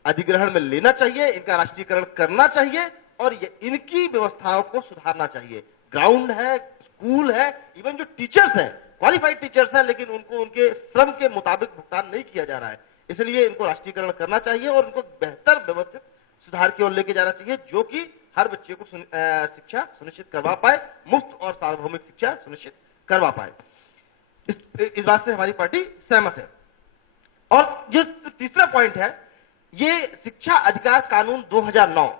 अधिग्रहण में लेना चाहिए, इनका राष्ट्रीयकरण करना चाहिए और इनकी व्यवस्थाओं को सुधारना चाहिए। ग्राउंड है, स्कूल है, इवन जो टीचर्स हैं, क्वालिफाइड टीचर्स हैं, लेकिन उनको उनके श्रम के मुताबिक भुगतान नहीं किया जा रहा है। इसलिए इनको राष्ट्रीयकरण करना चाहिए और उनको बेहतर व्यवस्थित सुधार की ओर लेके जाना चाहिए, जो कि हर बच्चे को शिक्षा सुनिश्चित करवा पाए, मुफ्त और सार्वभौमिक शिक्षा सुनिश्चित करवा पाए। इस बात से हमारी पार्टी सहमत है। और जो तीसरा पॉइंट है, ये शिक्षा अधिकार कानून 2009,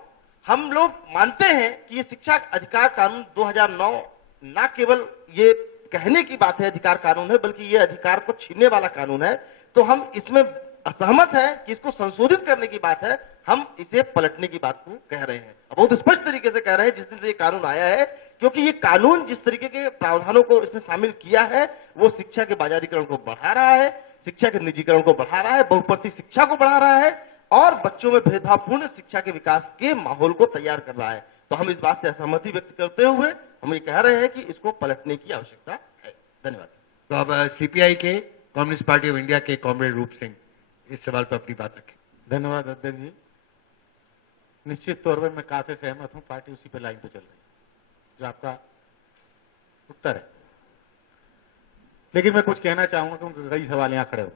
हम लोग मानते हैं कि ये शिक्षा अधिकार कानून 2009 ना केवल ये कहने की बात है अधिकार कानून है, बल्कि ये अधिकार को छीनने वाला कानून है। तो हम इसमें असहमत हैं कि इसको संशोधित करने की बात है, हम इसे पलटने की बात को कह रहे हैं। बहुत स्पष्ट तरीके से कह रहे हैं जिस दिन से ये कानून आया है, क्योंकि ये कानून जिस तरीके के प्रावधानों को इसने शामिल किया है वो शिक्षा के बाजारीकरण को बढ़ा रहा है, शिक्षा के निजीकरण को बढ़ा रहा है, बहुपरती शिक्षा को बढ़ा रहा है और बच्चों में भेदभावपूर्ण शिक्षा के विकास के माहौल को तैयार कर रहा है। तो हम इस बात से असहमति व्यक्त करते हुए हम ये कह रहे हैं कि इसको पलटने की आवश्यकता है। धन्यवाद। तो अब सीपीआई के कम्युनिस्ट पार्टी ऑफ इंडिया के कॉमरेड रूप सिंह इस सवाल पर अपनी बात रखें। धन्यवाद अध्यक्ष जी। निश्चित तौर पर मैं काफी सहमत हूं, पार्टी उसी पे लाइन पे चल रही है जो आपका उत्तर है। लेकिन मैं कुछ कहना चाहूंगा क्योंकि कई सवाल यहां खड़े हो।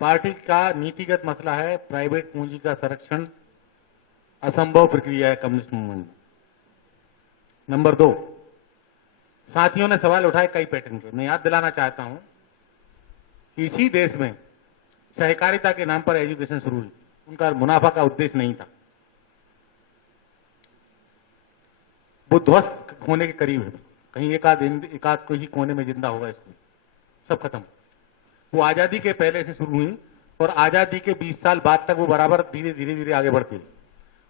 पार्टी का नीतिगत मसला है प्राइवेट पूंजी का संरक्षण असंभव प्रक्रिया है कम्युनिस्ट मूवमेंट। नंबर 2, साथियों ने सवाल उठाए कई पैटर्न के। मैं याद दिलाना चाहता हूं कि इसी देश में सहकारिता के नाम पर एजुकेशन शुरू हुई, उनका मुनाफा का उद्देश्य नहीं था। वो ध्वस्त होने के करीब है, कहीं एकाध कोई ही कोने में जिंदा होगा स्कूल, सब खत्म। वो आजादी के पहले से शुरू हुई और आजादी के 20 साल बाद तक वो बराबर धीरे धीरे आगे बढ़ती रही।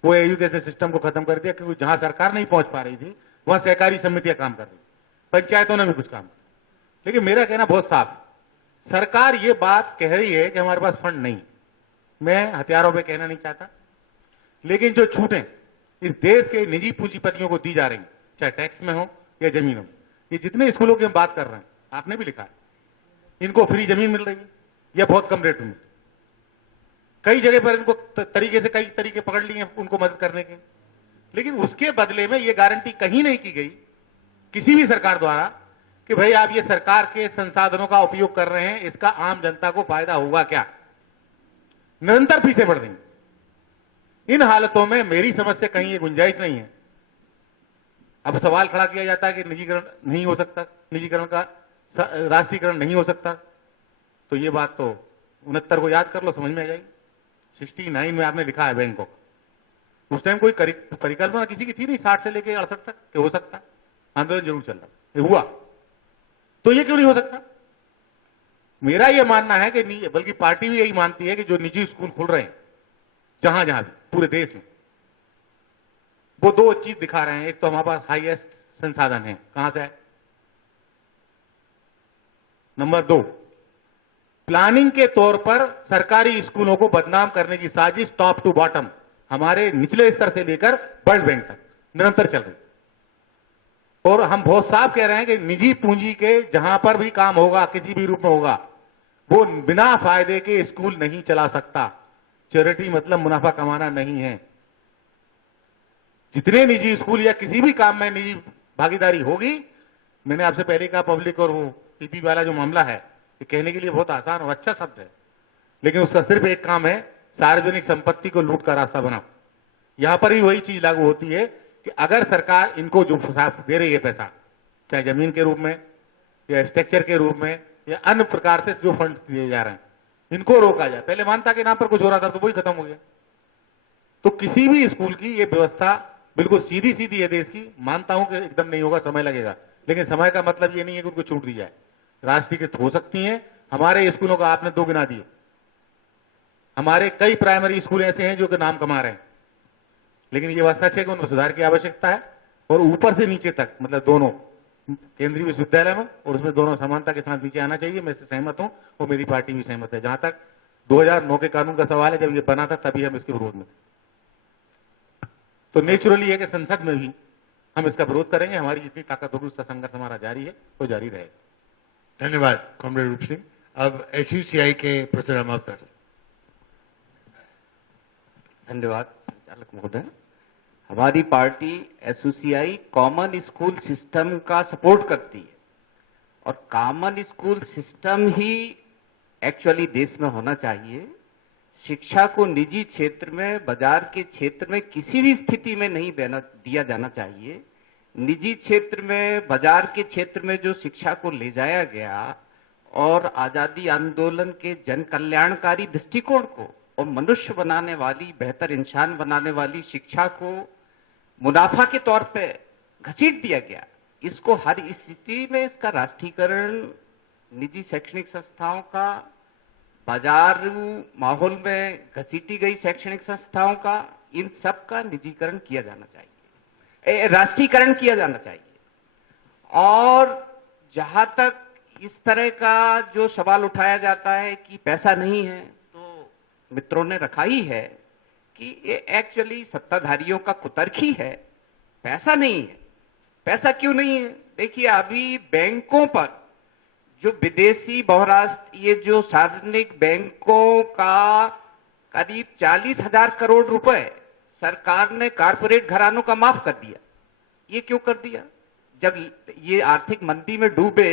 वो एजुकेशन सिस्टम को खत्म कर दिया, क्योंकि जहां सरकार नहीं पहुंच पा रही थी वहां सहकारी समितियां काम कर रही, पंचायतों ने भी कुछ काम किया। लेकिन मेरा कहना बहुत साफ है, सरकार ये बात कह रही है कि हमारे पास फंड नहीं। मैं हथियारों पे कहना नहीं चाहता, लेकिन जो छूटें इस देश के निजी पूंजीपतियों को दी जा रही, चाहे टैक्स में हो या जमीनों में, ये जितने स्कूलों की हम बात कर रहे हैं, आपने भी लिखा है, इनको फ्री जमीन मिल रही है या बहुत कम रेट में। कई जगह पर इनको तरीके से कई तरीके पकड़ लिए उनको मदद करने के, लेकिन उसके बदले में ये गारंटी कहीं नहीं की गई किसी भी सरकार द्वारा कि भाई आप ये सरकार के संसाधनों का उपयोग कर रहे हैं, इसका आम जनता को फायदा होगा क्या। निरंतर फीसें बढ़ रही। इन हालतों में मेरी समझ से कहीं ये गुंजाइश नहीं है। अब सवाल खड़ा किया जाता है कि निजीकरण नहीं हो सकता, निजीकरण का राष्ट्रीयकरण नहीं हो सकता, तो ये बात तो 69 को याद कर लो, समझ में आ जाएगी। 69 में आपने लिखा है बैंकों का, उस टाइम कोई परिकल्पना किसी की थी नहीं 60 से लेकर 68 तक कि हो सकता, आंदोलन जरूर चल रहा, ये हुआ, तो ये क्यों नहीं हो सकता। मेरा यह मानना है कि नहीं, बल्कि पार्टी भी यही मानती है कि जो निजी स्कूल खुल रहे हैं जहां जहां भी पूरे देश में, वो दो चीज दिखा रहे हैं। एक तो हमारे पास हाईएस्ट संसाधन है, कहां से है, नंबर 2 प्लानिंग के तौर पर सरकारी स्कूलों को बदनाम करने की साजिश टॉप टू बॉटम, हमारे निचले स्तर से लेकर वर्ल्ड बैंक तक निरंतर चल रही। और हम बहुत साफ कह रहे हैं कि निजी पूंजी के जहां पर भी काम होगा, किसी भी रूप में होगा, वो बिना फायदे के स्कूल नहीं चला सकता। चैरिटी मतलब मुनाफा कमाना नहीं है। जितने निजी स्कूल या किसी भी काम में निजी भागीदारी होगी, मैंने आपसे पहले कहा, पब्लिक और वो पीपी वाला जो मामला है, ये कहने के लिए बहुत आसान और अच्छा शब्द है, लेकिन उसका सिर्फ एक काम है, सार्वजनिक संपत्ति को लूट का रास्ता बनाओ। यहां पर भी वही चीज लागू होती है कि अगर सरकार इनको जो दे रही है पैसा, चाहे जमीन के रूप में या स्ट्रक्चर के रूप में या अन्य प्रकार से जो फंड दिए जा रहे हैं, इनको रोका जाए। पहले मानता के नाम पर कुछ हो रहा था तो वही खत्म हो गया। तो किसी भी स्कूल की ये व्यवस्था बिल्कुल सीधी सीधी है देश की। मानता हूं कि एकदम नहीं होगा, समय लगेगा, लेकिन समय का मतलब ये नहीं है कि उनको छूट दी जाए। राष्ट्रीयकृत हो सकती हैं। हमारे स्कूलों का आपने 2 गिना दिए, हमारे कई प्राइमरी स्कूल ऐसे हैं जो कि नाम कमा रहे हैं, लेकिन ये बात सच है कि उनमें सुधार की आवश्यकता है। और ऊपर से नीचे तक, मतलब दोनों केंद्रीय विश्वविद्यालय में और उसमें दोनों समानता के साथ नीचे आना चाहिए। मैं इससे सहमत हूं और मेरी पार्टी भी सहमत है। जहां तक 2009 के कानून का सवाल है, जब ये बना था तभी हम इसके विरोध में, तो नेचुरली है कि संसद में भी हम इसका विरोध करेंगे। हमारी जितनी ताकत होगी उसका संघर्ष हमारा जारी है, वो जारी रहेगा। धन्यवाद कॉमरेड रूप सिंह। अब एसयूसीआई के प्रोफेसर अमावतर। धन्यवाद संचालक महोदय। हमारी party SUCI common school system का सपोर्ट करती है, और कॉमन स्कूल सिस्टम ही एक्चुअली देश में होना चाहिए। शिक्षा को निजी क्षेत्र में, बाजार के क्षेत्र में किसी भी स्थिति में नहीं दिया जाना चाहिए। निजी क्षेत्र में, बाजार के क्षेत्र में जो शिक्षा को ले जाया गया और आजादी आंदोलन के जन कल्याणकारी दृष्टिकोण को और मनुष्य बनाने वाली, बेहतर इंसान बनाने वाली शिक्षा को मुनाफा के तौर पे घसीट दिया गया। इसको हर स्थिति में इसका राष्ट्रीयकरण, निजी शैक्षणिक संस्थाओं का, बाजारू माहौल में घसीटी गई शैक्षणिक संस्थाओं का, इन सब का निजीकरण किया जाना चाहिए, राष्ट्रीयकरण किया जाना चाहिए। और जहां तक इस तरह का जो सवाल उठाया जाता है कि पैसा नहीं है, तो मित्रों ने रखा ही है कि ये एक्चुअली सत्ताधारियों का कुतर्क ही है। पैसा नहीं है। पैसा क्यों नहीं है? देखिए, अभी बैंकों पर जो विदेशी बहुराष्ट्र, ये जो सार्वजनिक बैंकों का करीब 40,000 करोड़ रुपए सरकार ने कारपोरेट घरानों का माफ कर दिया। ये क्यों कर दिया? जब ये आर्थिक मंदी में डूबे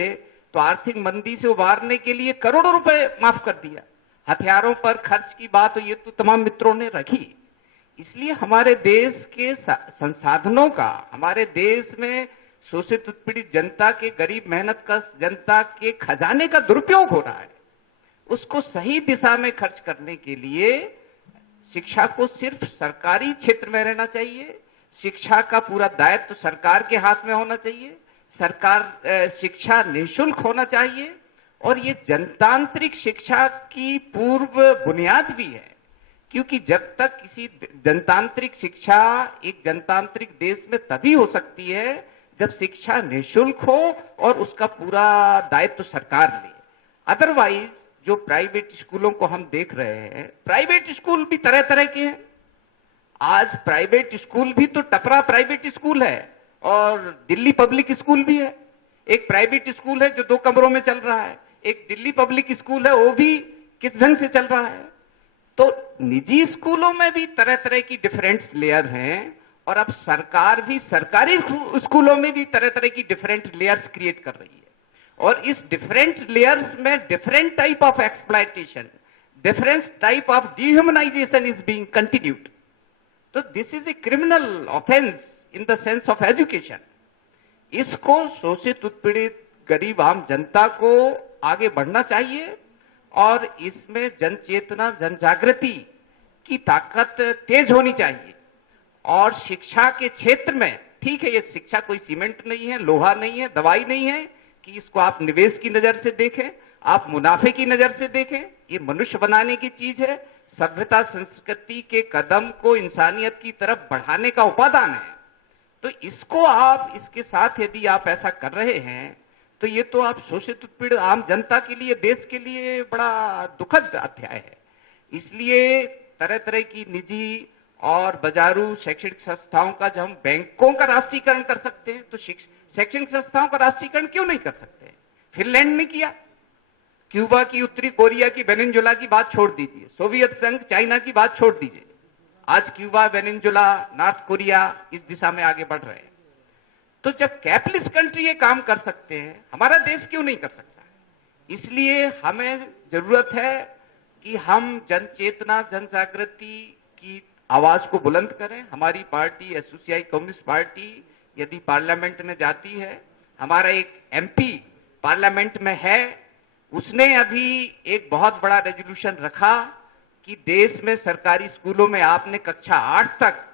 तो आर्थिक मंदी से उबारने के लिए करोड़ों रुपए माफ कर दिया। हथियारों पर खर्च की बात ये तो तमाम मित्रों ने रखी। इसलिए हमारे देश के संसाधनों का, हमारे देश में शोषित उत्पीड़ित जनता के, गरीब मेहनत का जनता के खजाने का दुरुपयोग हो रहा है। उसको सही दिशा में खर्च करने के लिए शिक्षा को सिर्फ सरकारी क्षेत्र में रहना चाहिए। शिक्षा का पूरा दायित्व सरकार के हाथ में होना चाहिए। सरकार शिक्षा निःशुल्क होना चाहिए और ये जनतांत्रिक शिक्षा की पूर्व बुनियाद भी है, क्योंकि जब तक किसी जनतांत्रिक शिक्षा एक जनतांत्रिक देश में तभी हो सकती है जब शिक्षा निःशुल्क हो और उसका पूरा दायित्व सरकार ले। अदरवाइज जो प्राइवेट स्कूलों को हम देख रहे हैं, प्राइवेट स्कूल भी तरह तरह के हैं। आज प्राइवेट स्कूल भी तो टपरा प्राइवेट स्कूल है और दिल्ली पब्लिक स्कूल भी है। एक प्राइवेट स्कूल है जो 2 कमरों में चल रहा है, एक दिल्ली पब्लिक स्कूल है, वो भी किस ढंग से चल रहा है। तो निजी स्कूलों में भी तरह तरह की डिफरेंट लेयर हैं, और अब सरकार भी सरकारी स्कूलों में भी तरह तरह की डिफरेंट लेयर्स क्रिएट कर रही है, और इस डिफरेंट लेयर्स में different type of exploitation, different type of dehumanisation is being continued. तो this is a criminal offence in the sense of education. इसको शोषित उत्पीड़ित गरीब आम जनता को आगे बढ़ना चाहिए, और इसमें जन चेतना जन जागृति की ताकत तेज होनी चाहिए। और शिक्षा के क्षेत्र में, ठीक है, ये शिक्षा कोई सीमेंट नहीं है, लोहा नहीं है, दवाई नहीं है कि इसको आप निवेश की नजर से देखें, आप मुनाफे की नजर से देखें। ये मनुष्य बनाने की चीज है, सभ्यता संस्कृति के कदम को इंसानियत की तरफ बढ़ाने का उपादान है। तो इसको आप, इसके साथ यदि आप ऐसा कर रहे हैं तो ये तो आप शोषित उत्पीड़ित आम जनता के लिए, देश के लिए बड़ा दुखद अध्याय है। इसलिए तरह तरह की निजी और बाजारू शैक्षणिक संस्थाओं का, जब हम बैंकों का राष्ट्रीयकरण कर सकते हैं तो शैक्षणिक संस्थाओं का राष्ट्रीयकरण क्यों नहीं कर सकते? फिनलैंड ने किया, क्यूबा की, उत्तरी कोरिया की, वेनेजुएला की बात छोड़ दीजिए, सोवियत संघ, चाइना की बात छोड़ दीजिए, आज क्यूबा, वेनेजुएला, नॉर्थ कोरिया इस दिशा में आगे बढ़ रहे हैं। तो जब कैपिटलिस्ट कंट्री ये काम कर सकते हैं, हमारा देश क्यों नहीं कर सकता? इसलिए हमें जरूरत है कि हम जन चेतना जन जागृति की आवाज को बुलंद करें। हमारी पार्टी एसोसिएशन कम्युनिस्ट पार्टी यदि पार्लियामेंट में जाती है, हमारा एक एमपी पार्लियामेंट में है, उसने अभी एक बहुत बड़ा रेजोल्यूशन रखा कि देश में सरकारी स्कूलों में आपने कक्षा 8 तक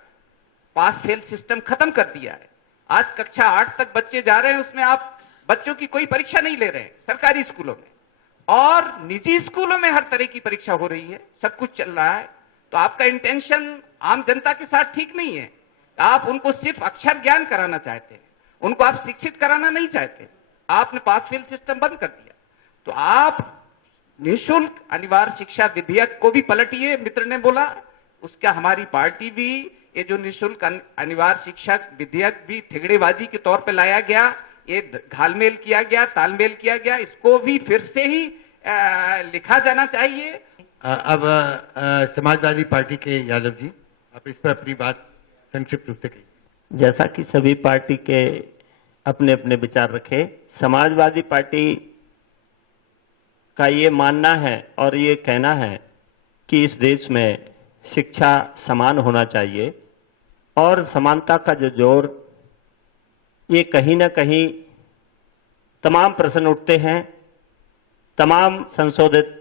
पास फेल सिस्टम खत्म कर दिया है। आज कक्षा 8 तक बच्चे जा रहे हैं, उसमें आप बच्चों की कोई परीक्षा नहीं ले रहे हैं सरकारी स्कूलों में, और निजी स्कूलों में हर तरह की परीक्षा हो रही है, सब कुछ चल रहा है। तो आपका इंटेंशन आम जनता के साथ ठीक नहीं है। आप उनको सिर्फ अक्षर ज्ञान कराना चाहते हैं, उनको आप शिक्षित कराना नहीं चाहते। आपने पास फेल सिस्टम बंद कर दिया। तो आप निःशुल्क अनिवार्य शिक्षा विधेयक को भी पलटिए, मित्र ने बोला, उसका हमारी पार्टी भी, ये जो निःशुल्क अनिवार्य शिक्षा विधेयक भी थिगड़ेबाजी के तौर पे लाया गया, ये घालमेल किया गया, तालमेल किया गया, इसको भी फिर से ही लिखा जाना चाहिए। अब समाजवादी पार्टी के यादव जी, आप इस पर अपनी बात संक्षिप्त रूप से कहिए। जैसा कि सभी पार्टी के अपने अपने विचार रखे, समाजवादी पार्टी का ये मानना है और ये कहना है कि इस देश में शिक्षा समान होना चाहिए, और समानता का जो जोर, ये कहीं ना कहीं तमाम प्रश्न उठते हैं, तमाम संशोधित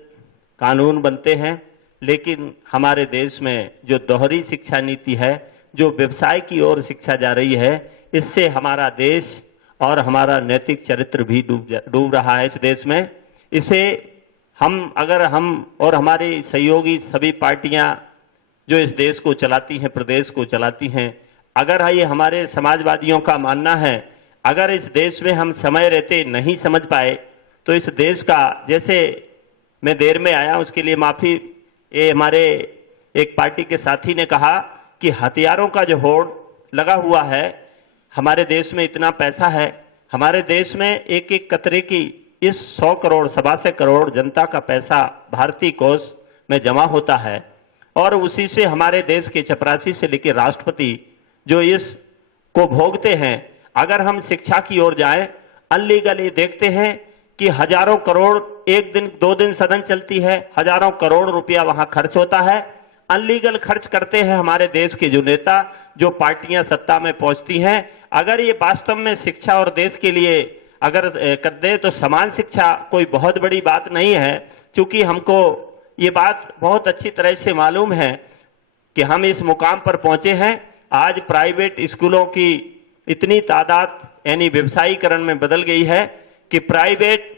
कानून बनते हैं, लेकिन हमारे देश में जो दोहरी शिक्षा नीति है, जो व्यवसाय की ओर शिक्षा जा रही है, इससे हमारा देश और हमारा नैतिक चरित्र भी डूब रहा है इस देश में। इसे अगर हम और हमारे सहयोगी सभी पार्टियां जो इस देश को चलाती हैं, प्रदेश को चलाती हैं, अगर ये हमारे समाजवादियों का मानना है, अगर इस देश में हम समय रहते नहीं समझ पाए तो इस देश का, जैसे मैं देर में आया उसके लिए माफी, ये हमारे एक पार्टी के साथी ने कहा कि हथियारों का जो होड़ लगा हुआ है, हमारे देश में इतना पैसा है, हमारे देश में एक एक कतरे की इस 100 करोड़ 125 करोड़ जनता का पैसा भारतीय कोष में जमा होता है, और उसी से हमारे देश के चपरासी से लेकर राष्ट्रपति जो इस को भोगते हैं। अगर हम शिक्षा की ओर जाएं, अनलीगल ये देखते हैं कि हजारों करोड़, एक दिन 2 दिन सदन चलती है, हजारों करोड़ रुपया वहां खर्च होता है, अनलीगल खर्च करते हैं हमारे देश के जो नेता, जो पार्टियां सत्ता में पहुंचती हैं। अगर ये वास्तव में शिक्षा और देश के लिए अगर कर दे तो समान शिक्षा कोई बहुत बड़ी बात नहीं है, क्योंकि हमको ये बात बहुत अच्छी तरह से मालूम है कि हम इस मुकाम पर पहुंचे हैं। आज प्राइवेट स्कूलों की इतनी तादाद यानी व्यवसायीकरण में बदल गई है कि प्राइवेट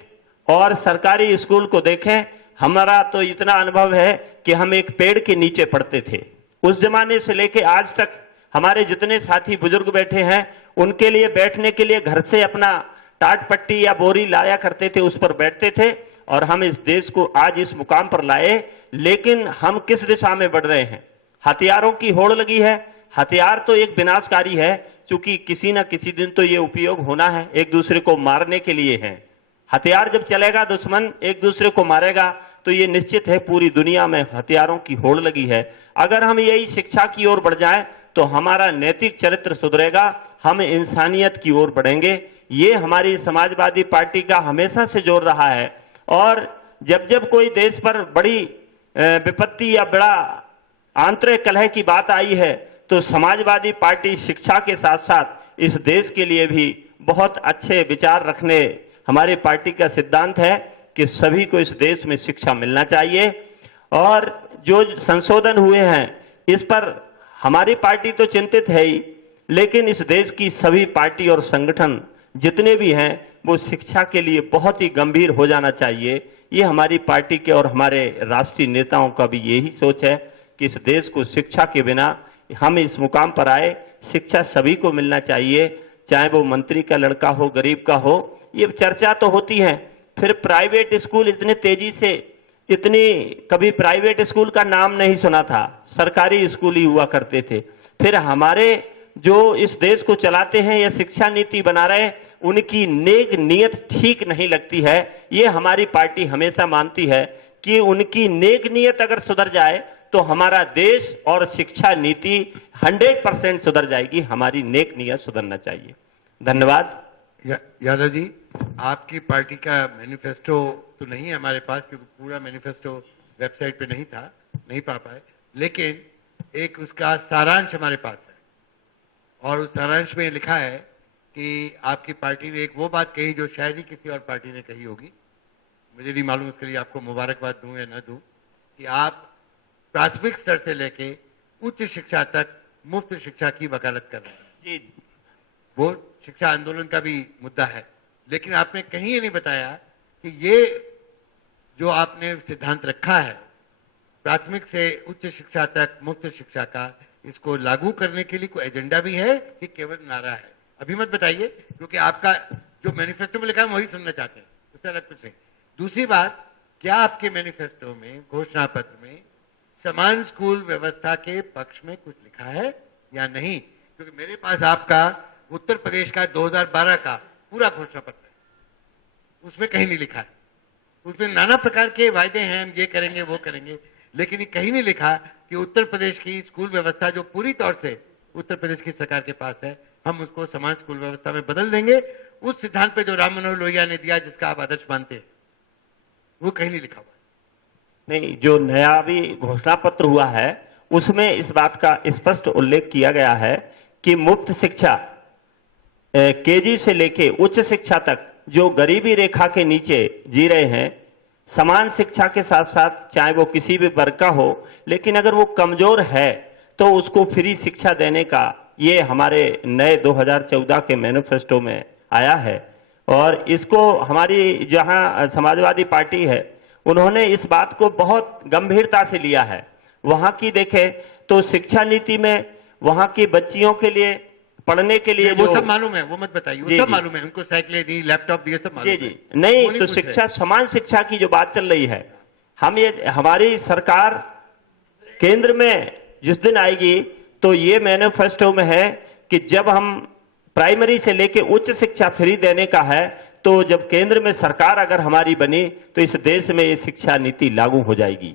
और सरकारी स्कूल को देखें, हमारा तो इतना अनुभव है कि हम एक पेड़ के नीचे पढ़ते थे। उस जमाने से लेके आज तक हमारे जितने साथी बुजुर्ग बैठे हैं, उनके लिए बैठने के लिए घर से अपना टाट पट्टी या बोरी लाया करते थे, उस पर बैठते थे और हम इस देश को आज इस मुकाम पर लाए। लेकिन हम किस दिशा में बढ़ रहे हैं? हथियारों की होड़ लगी है। हथियार तो एक विनाशकारी है, क्योंकि किसी ना किसी दिन तो ये उपयोग होना है, एक दूसरे को मारने के लिए है। हथियार जब चलेगा, दुश्मन एक दूसरे को मारेगा, तो ये निश्चित है पूरी दुनिया में हथियारों की होड़ लगी है। अगर हम यही शिक्षा की ओर बढ़ जाएं तो हमारा नैतिक चरित्र सुधरेगा, हम इंसानियत की ओर बढ़ेंगे। ये हमारी समाजवादी पार्टी का हमेशा से जोर रहा है। और जब जब कोई देश पर बड़ी विपत्ति या बड़ा आंतरिक कलह की बात आई है, तो समाजवादी पार्टी शिक्षा के साथ साथ इस देश के लिए भी बहुत अच्छे विचार रखने, हमारी पार्टी का सिद्धांत है कि सभी को इस देश में शिक्षा मिलना चाहिए। और जो संशोधन हुए हैं, इस पर हमारी पार्टी तो चिंतित है ही, लेकिन इस देश की सभी पार्टी और संगठन जितने भी हैं, वो शिक्षा के लिए बहुत ही गंभीर हो जाना चाहिए। ये हमारी पार्टी के और हमारे राष्ट्रीय नेताओं का भी यही सोच है कि इस देश को शिक्षा के बिना हम इस मुकाम पर आए। शिक्षा सभी को मिलना चाहिए, चाहे वो मंत्री का लड़का हो, गरीब का हो। ये चर्चा तो होती है, फिर प्राइवेट स्कूल इतने तेजी से, कभी प्राइवेट स्कूल का नाम नहीं सुना था, सरकारी स्कूल ही हुआ करते थे। फिर हमारे जो इस देश को चलाते हैं या शिक्षा नीति बना रहे, उनकी नेक नीयत ठीक नहीं लगती है। ये हमारी पार्टी हमेशा मानती है कि उनकी नेक नीयत अगर सुधर जाए तो हमारा देश और शिक्षा नीति 100% सुधर जाएगी। हमारी नेक नीयत सुधरना चाहिए। धन्यवाद। यादव जी, आपकी पार्टी का मैनिफेस्टो तो नहीं है हमारे पास, क्योंकि पूरा मैनिफेस्टो वेबसाइट पे नहीं था, नहीं पा पाए, लेकिन एक उसका सारांश हमारे पास है। और उस सारांश में लिखा है कि आपकी पार्टी ने एक वो बात कही जो शायद ही किसी और पार्टी ने कही होगी, मुझे नहीं मालूम, उसके लिए आपको मुबारकबाद दूं या न दूं, कि आप प्राथमिक स्तर से लेके उच्च शिक्षा तक मुफ्त शिक्षा की वकालत कर रहे हैं। जी, वो शिक्षा आंदोलन का भी मुद्दा है, लेकिन आपने कहीं ये नहीं बताया कि ये जो आपने सिद्धांत रखा है प्राथमिक से उच्च शिक्षा तक मुफ्त शिक्षा का, इसको लागू करने के लिए कोई एजेंडा भी है कि केवल नारा है? अभी मत बताइए, क्योंकि आपका जो मैनिफेस्टो में लिखा है वही सुनना चाहते हैं, उससे अलग कुछ नहीं। दूसरी बात, क्या आपके मैनिफेस्टो में, घोषणा पत्र में समान स्कूल व्यवस्था के पक्ष में कुछ लिखा है या नहीं? क्योंकि मेरे पास आपका उत्तर प्रदेश का 2012 का पूरा घोषणा पत्र है, उसमें कहीं नहीं लिखा है। उसमें नाना प्रकार के वायदे हैं, हम ये करेंगे वो करेंगे, लेकिन ये कहीं नहीं लिखा कि उत्तर प्रदेश की स्कूल व्यवस्था जो पूरी तौर से उत्तर प्रदेश की सरकार के पास है, हम उसको समान स्कूल व्यवस्था में बदल देंगे उस सिद्धांत पे जो राम मनोहर लोहिया ने दिया, जिसका आप आदर्श मानते हैं, वो कहीं नहीं लिखा हुआ। नहीं, जो नया भी घोषणा पत्र हुआ है उसमें इस बात का स्पष्ट उल्लेख किया गया है कि मुफ्त शिक्षा केजी से लेके उच्च शिक्षा तक जो गरीबी रेखा के नीचे जी रहे हैं, समान शिक्षा के साथ साथ चाहे वो किसी भी वर्ग का हो, लेकिन अगर वो कमजोर है तो उसको फ्री शिक्षा देने का ये हमारे नए 2014 के मैनिफेस्टो में आया है। और इसको हमारी जहां समाजवादी पार्टी है, उन्होंने इस बात को बहुत गंभीरता से लिया है। वहां की देखें तो शिक्षा नीति में वहां की बच्चियों के लिए पढ़ने के लिए वो सब मालूम है, वो मत बताइए, वो सब मालूम है, उनको साइकिलें दी, लैपटॉप दिए, सब मालूम है। जी, नहीं तो शिक्षा, समान शिक्षा की जो बात चल रही है, हम ये हमारी सरकार केंद्र में जिस दिन आएगी तो ये मैनिफेस्टो में है कि जब हम प्राइमरी से लेके उच्च शिक्षा फ्री देने का है, तो जब केंद्र में सरकार अगर हमारी बनी तो इस देश में ये शिक्षा नीति लागू हो जाएगी।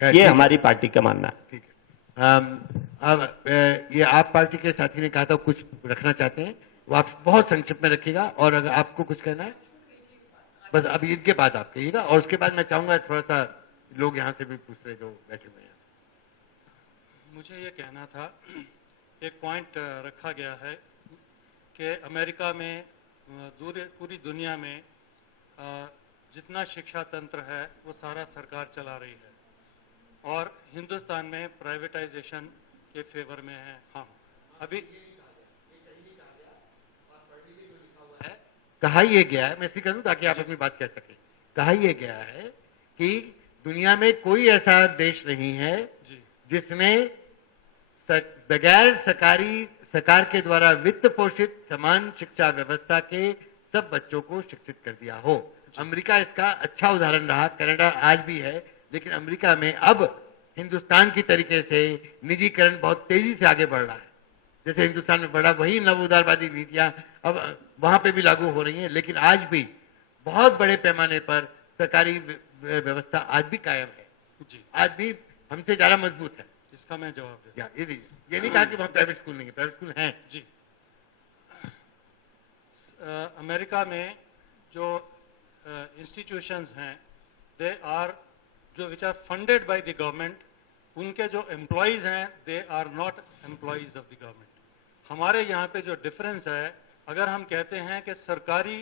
ये हमारी पार्टी का मानना है। अब ये आप पार्टी के साथी ने कहा था कुछ रखना चाहते हैं, वो आप बहुत संक्षिप्त में रखिएगा, और अगर आपको कुछ कहना है बस अभी इनके बाद आप कहिएगा, और उसके बाद मैं चाहूंगा थोड़ा सा लोग यहाँ से भी पूछ रहे जो बैठे हुए हैं। मुझे ये कहना था, एक पॉइंट रखा गया है कि अमेरिका में पूरी दुनिया में जितना शिक्षा तंत्र है वो सारा सरकार चला रही है, और हिंदुस्तान में प्राइवेटाइजेशन के फेवर में है। हाँ, अभी कहा ये गया है, मैं इसलिए करूं ताकि आप अपनी बात कह सकें कहा यह गया है कि दुनिया में कोई ऐसा देश नहीं है जिसने बगैर सरकार के द्वारा वित्त पोषित समान शिक्षा व्यवस्था के सब बच्चों को शिक्षित कर दिया हो। अमेरिका इसका अच्छा उदाहरण रहा, कनाडा आज भी है, लेकिन अमेरिका में अब हिंदुस्तान की तरीके से निजीकरण बहुत तेजी से आगे बढ़ रहा है। जैसे हिंदुस्तान में बढ़ा, वही नव उदारवादी नीतियां अब वहां पे भी लागू हो रही हैं, लेकिन आज भी बहुत बड़े पैमाने पर सरकारी व्यवस्था आज भी कायम है, आज भी हमसे ज्यादा मजबूत है। इसका मैं जवाब देता हूं। ये नहीं कहा कि वहां प्राइवेट स्कूल नहीं है, प्राइवेट स्कूल हैं जी। अमेरिका में जो इंस्टीट्यूशंस हैं दे आर जो which are funded by the government, उनके जो एम्प्लॉयज हैं they are not employees of the government. हमारे यहाँ पे जो डिफरेंस है, अगर हम कहते हैं कि सरकारी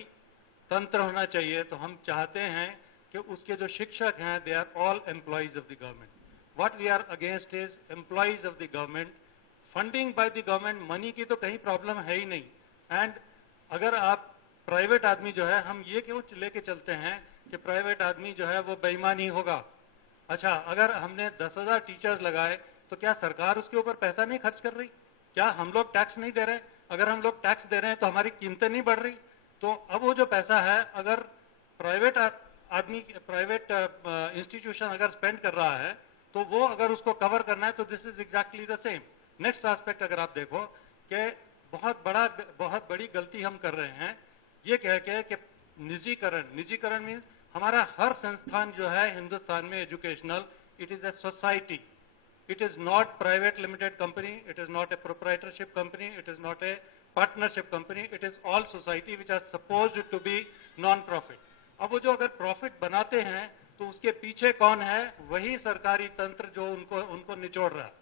तंत्र होना चाहिए तो हम चाहते हैं कि उसके जो शिक्षक हैं they are all employees of the government. What we are against is employees of the government, funding by the government. Money की तो कहीं प्रॉब्लम है ही नहीं। एंड अगर आप प्राइवेट आदमी जो है, हम ये क्यों लेके चलते हैं कि प्राइवेट आदमी जो है वो बेईमान ही होगा। अच्छा, अगर हमने 10,000 टीचर्स लगाए तो क्या सरकार उसके ऊपर पैसा नहीं खर्च कर रही? क्या हम लोग टैक्स नहीं दे रहे? अगर हम लोग टैक्स दे रहे हैं तो हमारी कीमतें नहीं बढ़ रही? तो अब वो जो पैसा है, अगर प्राइवेट आदमी, प्राइवेट इंस्टीट्यूशन अगर स्पेंड कर रहा है तो वो अगर उसको कवर करना है तो this is exactly the same. Next aspect अगर आप देखो कि बहुत बड़ी गलती हम कर रहे हैं ये कह के कि निजीकरण मीन्स हमारा हर संस्थान जो है हिंदुस्तान में educational, it is a society, it is not private limited company, it is not a proprietorship company, it is not a partnership company, it is all society which are supposed to be non profit. अब वो जो अगर profit बनाते हैं तो उसके पीछे कौन है? वही सरकारी तंत्र जो उनको निचोड़ रहा है।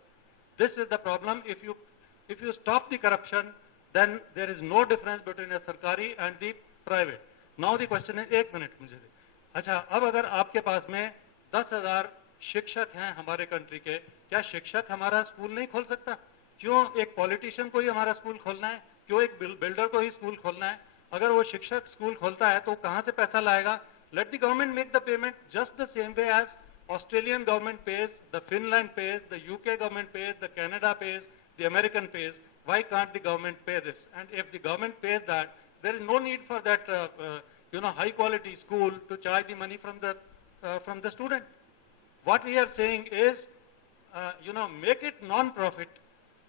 This is the problem. If you stop the corruption then there is no difference between a सरकारी and the private. Now the question is, एक मिनट मुझे दे। अच्छा, अब अगर आपके पास में 10,000 शिक्षक हैं हमारे कंट्री के, क्या शिक्षक हमारा स्कूल नहीं खोल सकता? क्यों एक पॉलिटिशियन को ही हमारा स्कूल खोलना है? क्यों एक बिल्डर को ही स्कूल खोलना है? अगर वो शिक्षक स्कूल खोलता है तो कहां से पैसा लाएगा? Let the government make the payment just the same way as Australian government pays, the Finland pays, the UK government pays, the Canada pays, the American pays. Why can't the government pay this? And if the government pays that, there is no need for that high quality school to charge the money from the student. What we are saying is make it non-profit.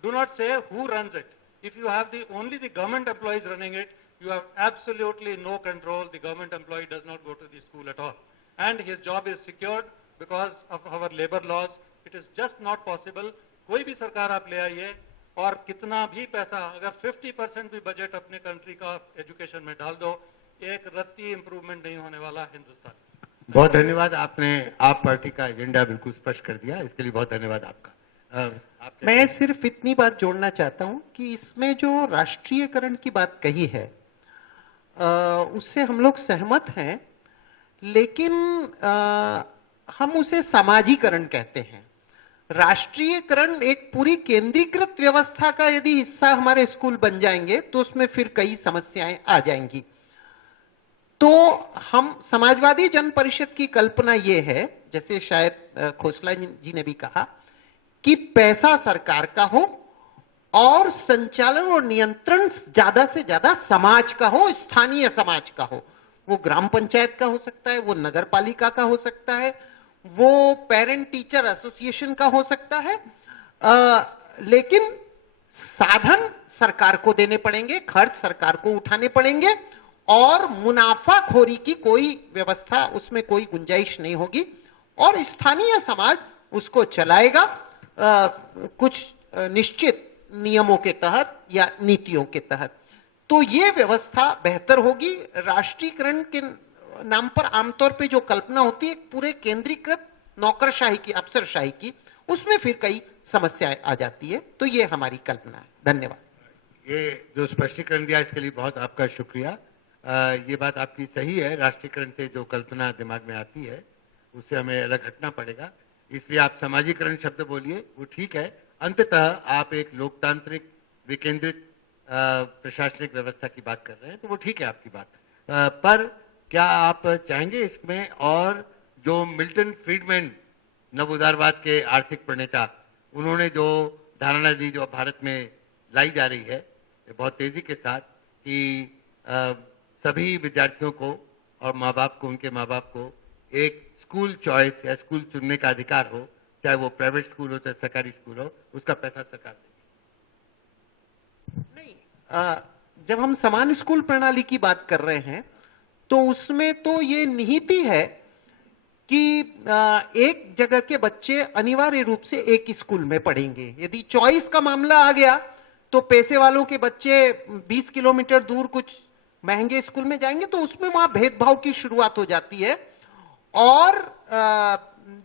Do not say who runs it. If you have only the government employees running it, you have absolutely no control. The government employee does not go to the school at all, and his job is secured because of our labor laws. It is just not possible. कोई भी सरकार आप ले आइए और कितना भी पैसा, अगर 50% भी बजट अपने कंट्री का एजुकेशन में डाल दो, एक रत्ती इंप्रूवमेंट नहीं होने वाला हिंदुस्तान। बहुत धन्यवाद, आपने आप पार्टी का एजेंडा बिल्कुल स्पष्ट कर दिया, इसके लिए बहुत धन्यवाद आपका। मैं सिर्फ इतनी बात जोड़ना चाहता हूं कि इसमें जो राष्ट्रीयकरण की बात कही है उससे हम लोग सहमत हैं, लेकिन हम उसे समाजीकरण कहते हैं। राष्ट्रीयकरण एक पूरी केंद्रीकृत व्यवस्था का यदि हिस्सा हमारे स्कूल बन जाएंगे तो उसमें फिर कई समस्याएं आ जाएंगी। तो हम समाजवादी जन परिषद की कल्पना ये है, जैसे शायद खोसला जी ने भी कहा, कि पैसा सरकार का हो और संचालन और नियंत्रण ज्यादा से ज्यादा समाज का हो, स्थानीय समाज का हो। वो ग्राम पंचायत का हो सकता है, वो नगर पालिका का हो सकता है, वो पेरेंट टीचर एसोसिएशन का हो सकता है, लेकिन साधन सरकार को देने पड़ेंगे, खर्च सरकार को उठाने पड़ेंगे और मुनाफाखोरी की कोई व्यवस्था उसमें कोई गुंजाइश नहीं होगी और स्थानीय समाज उसको चलाएगा कुछ निश्चित नियमों के तहत या नीतियों के तहत। तो ये व्यवस्था बेहतर होगी। राष्ट्रीयकरण के नाम पर आमतौर पे जो कल्पना होती है पूरे केंद्रीकृत नौकरशाही की, अफसरशाही की, उसमें फिर कई समस्याएं आ जाती है। तो ये हमारी कल्पना है। धन्यवाद। ये जो स्पष्टीकरण दिया इसके लिए बहुत आपका शुक्रिया। ये बात आपकी सही है, राष्ट्रीयकरण से जो कल्पना दिमाग में आती है उससे हमें अलग हटना पड़ेगा, इसलिए आप समाजीकरण शब्द बोलिए, वो ठीक है। अंततः आप एक लोकतांत्रिक विकेंद्रित प्रशासनिक व्यवस्था की बात कर रहे हैं, तो वो ठीक है आपकी बात। पर क्या आप चाहेंगे इसमें? और जो मिल्टन फ्रीडमैन नव उदारवाद के आर्थिक प्रणेता, उन्होंने जो धारणा दी जो भारत में लाई जा रही है बहुत तेजी के साथ कि सभी विद्यार्थियों को और माँ बाप को, उनके माँ बाप को एक स्कूल चॉइस या स्कूल चुनने का अधिकार हो, चाहे वो प्राइवेट स्कूल हो चाहे सरकारी स्कूल हो, उसका पैसा सरकार देगी। नहीं, जब हम समान स्कूल प्रणाली की बात कर रहे हैं तो उसमें तो ये निहित है कि एक जगह के बच्चे अनिवार्य रूप से एक स्कूल में पढ़ेंगे। यदि चॉइस का मामला आ गया तो पैसे वालों के बच्चे 20 किलोमीटर दूर कुछ महंगे स्कूल में जाएंगे, तो उसमें वहां भेदभाव की शुरुआत हो जाती है। और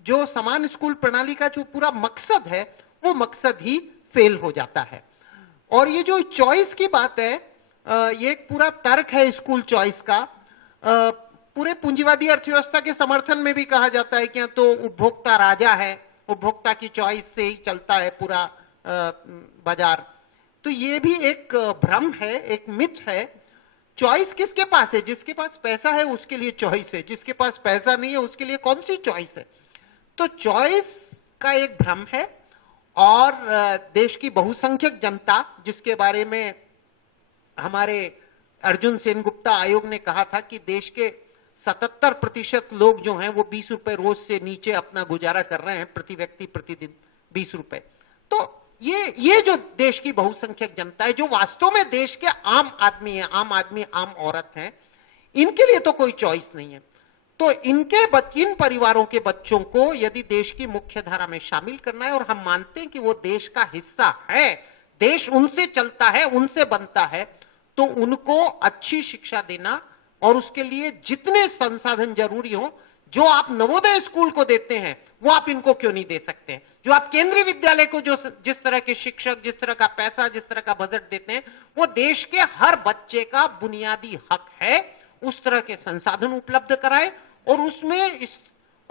जो समान स्कूल प्रणाली का जो पूरा मकसद है वो मकसद ही फेल हो जाता है। और ये जो चॉइस की बात है, ये एक पूरा तर्क है स्कूल चॉइस का। पूरे पूंजीवादी अर्थव्यवस्था के समर्थन में भी कहा जाता है कि तो उपभोक्ता राजा है, उपभोक्ता की चॉइस से ही चलता है पूरा बाजार। तो ये भी एक भ्रम है, एक मिथ है। चॉइस किसके पास है? जिसके पास पैसा है उसके लिए चॉइस है, जिसके पास पैसा नहीं है उसके लिए कौन सी चॉइस है? तो चॉइस का एक भ्रम है। और देश की बहुसंख्यक जनता, जिसके बारे में हमारे अर्जुन सेनगुप्ता आयोग ने कहा था कि देश के 77% लोग जो हैं वो 20 रुपए रोज से नीचे अपना गुजारा कर रहे हैं, प्रति व्यक्ति प्रतिदिन 20 रुपए। तो ये जो देश की बहुसंख्यक जनता है, जो वास्तव में देश के आम आदमी है, आम आदमी, आम औरत है, इनके लिए तो कोई चॉइस नहीं है। तो इन परिवारों के बच्चों को यदि देश की मुख्य धारा में शामिल करना है, और हम मानते हैं कि वो देश का हिस्सा है, देश उनसे चलता है, उनसे बनता है, तो उनको अच्छी शिक्षा देना और उसके लिए जितने संसाधन जरूरी हो, जो आप नवोदय स्कूल को देते हैं वो आप इनको क्यों नहीं दे सकते हैं? जो आप केंद्रीय विद्यालय को जो जिस तरह के शिक्षक, जिस तरह का पैसा, जिस तरह का बजट देते हैं, वो देश के हर बच्चे का बुनियादी हक है। उस तरह के संसाधन उपलब्ध कराए और उसमें इस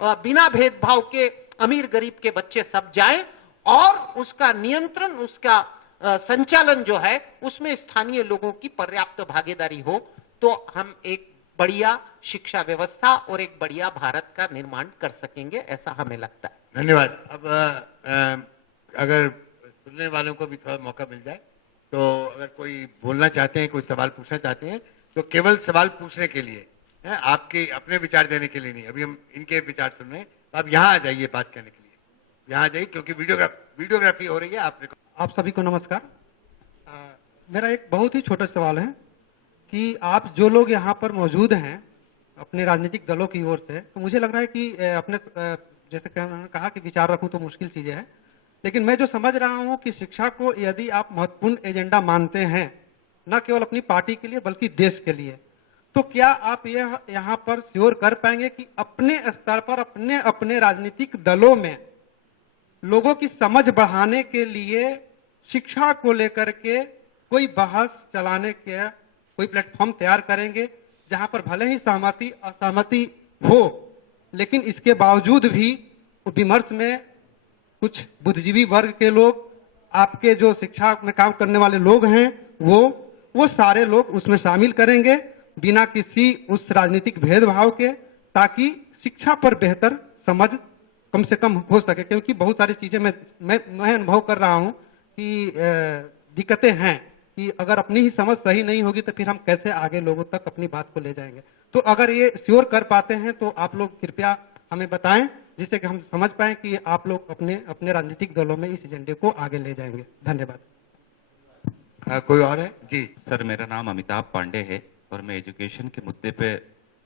बिना भेदभाव के अमीर गरीब के बच्चे सब जाएं, और उसका नियंत्रण, उसका संचालन जो है उसमें स्थानीय लोगों की पर्याप्त भागीदारी हो, तो हम एक बढ़िया शिक्षा व्यवस्था और एक बढ़िया भारत का निर्माण कर सकेंगे, ऐसा हमें लगता है। धन्यवाद। अब अगर सुनने वालों को भी थोड़ा मौका मिल जाए, तो अगर कोई बोलना चाहते हैं, कोई सवाल पूछना चाहते हैं, तो केवल सवाल पूछने के लिए है, आपके अपने विचार देने के लिए नहीं। अभी हम इनके विचार सुन रहे हैं, आप यहाँ आ जाइए बात करने के लिए, यहाँ आ जाइए, क्योंकि वीडियोग्राफी हो रही है। आप सभी को नमस्कार। मेरा एक बहुत ही छोटा सवाल है कि आप जो लोग यहाँ पर मौजूद हैं अपने राजनीतिक दलों की ओर से, तो मुझे लग रहा है कि अपने जैसे उन्होंने कहा कि विचार रखूं तो मुश्किल चीजें हैं, लेकिन मैं जो समझ रहा हूं कि शिक्षा को यदि आप महत्वपूर्ण एजेंडा मानते हैं, न केवल अपनी पार्टी के लिए बल्कि देश के लिए, तो क्या आप यह यहाँ पर श्योर कर पाएंगे कि अपने स्तर पर अपने अपने राजनीतिक दलों में लोगों की समझ बढ़ाने के लिए शिक्षा को लेकर के कोई बहस चलाने के कोई प्लेटफॉर्म तैयार करेंगे, जहां पर भले ही सहमति असहमति हो, लेकिन इसके बावजूद भी विमर्श में कुछ बुद्धिजीवी वर्ग के लोग, आपके जो शिक्षा में काम करने वाले लोग हैं, वो सारे लोग उसमें शामिल करेंगे बिना किसी उस राजनीतिक भेदभाव के, ताकि शिक्षा पर बेहतर समझ कम से कम हो सके। क्योंकि बहुत सारी चीजें मैं अनुभव कर रहा हूं कि दिक्कतें हैं कि अगर अपनी ही समझ सही नहीं होगी तो फिर हम कैसे आगे लोगों तक अपनी बात को ले जाएंगे। तो अगर ये श्योर कर पाते हैं तो आप लोग कृपया हमें बताएं, जिससे कि हम समझ पाएं कि आप लोग अपने अपने राजनीतिक दलों में इस एजेंडे को आगे ले जाएंगे। धन्यवाद। कोई और है? जी सर, मेरा नाम अमिताभ पांडे है और मैं एजुकेशन के मुद्दे पे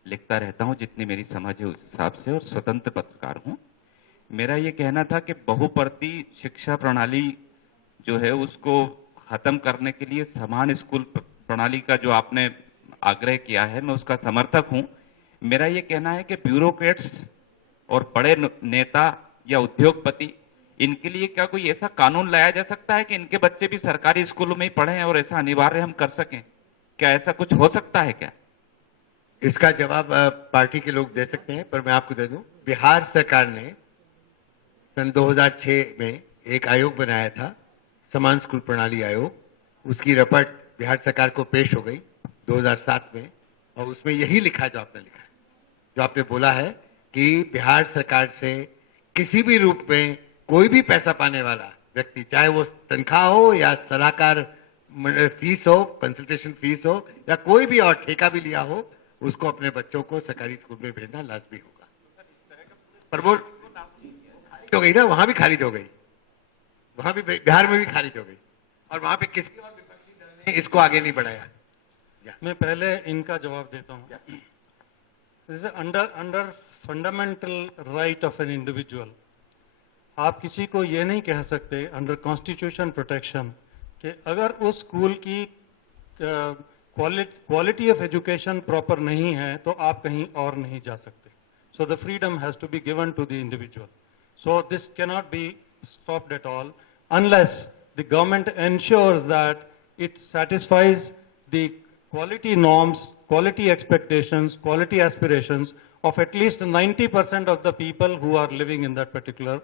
लिखता रहता हूं जितनी मेरी समझ है उस हिसाब से, और स्वतंत्र पत्रकार हूं। मेरा ये कहना था कि बहुपरती शिक्षा प्रणाली जो है उसको खत्म करने के लिए समान स्कूल प्रणाली का जो आपने आग्रह किया है, मैं उसका समर्थक हूं। मेरा ये कहना है कि ब्यूरोक्रेट्स और बड़े नेता या उद्योगपति, इनके लिए क्या कोई ऐसा कानून लाया जा सकता है कि इनके बच्चे भी सरकारी स्कूलों में ही पढ़ें और ऐसा अनिवार्य हम कर सकें? क्या ऐसा कुछ हो सकता है क्या? इसका जवाब पार्टी के लोग दे सकते हैं, पर मैं आपको दे दूं। बिहार सरकार ने सन 2006 में एक आयोग बनाया था, समान स्कूल प्रणाली आयोग। उसकी रिपोर्ट बिहार सरकार को पेश हो गई 2007 में, और उसमें यही लिखा है जो आपने लिखा है, जो आपने बोला है कि बिहार सरकार से किसी भी रूप में कोई भी पैसा पाने वाला व्यक्ति, चाहे वो तनख्वाह हो या सलाहकार फीस हो, कंसल्टेशन फीस हो, या कोई भी और ठेका भी लिया हो, उसको अपने बच्चों को सरकारी स्कूल में भेजना लाजमी होगा। पर वो हो गई ना, वहां भी खारिज हो गई, वहां भी बिहार में भी खारिज हो गई, और वहां पे किसी और विपक्षी दल ने इसको आगे नहीं बढ़ाया। मैं पहले इनका जवाब देता हूँ। Under fundamental right of an individual, आप किसी को ये नहीं कह सकते अंडर कॉन्स्टिट्यूशन प्रोटेक्शन कि अगर उस स्कूल की क्वालिटी ऑफ एजुकेशन प्रॉपर नहीं है तो आप कहीं और नहीं जा सकते। So the freedom has to be given to the individual. So this cannot be stopped at all unless the government ensures that it satisfies the quality norms, quality expectations, quality aspirations of at least 90% of the people who are living in that particular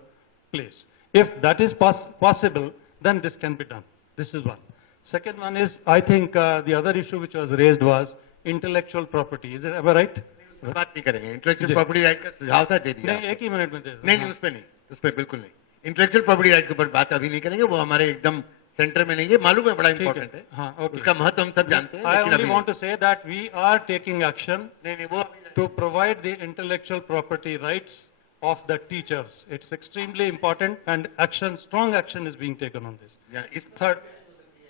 place. If that is possible, then this can be done. This is one. Second one is, I think the other issue which was raised was intellectual property. Is it ever right? बात नहीं करेंगे, intellectual property right का सुझाव था, दे दिया। नहीं, एक ही minute में दे। नहीं, उस पर बिल्कुल नहीं। इंटेलेक्चुअल प्रॉपर्टी राइट के ऊपर बात अभी नहीं करेंगे, वो हमारे एकदम सेंटर में नहीं है, मालूम है, बड़ा इंपॉर्टेंट है। हाँ, okay. उसका महत्व हम सब जानते हैं। I only want to say that we are taking action to provide the intellectual property rights of the teachers. It's extremely important, and strong action is being taken on this. इस third,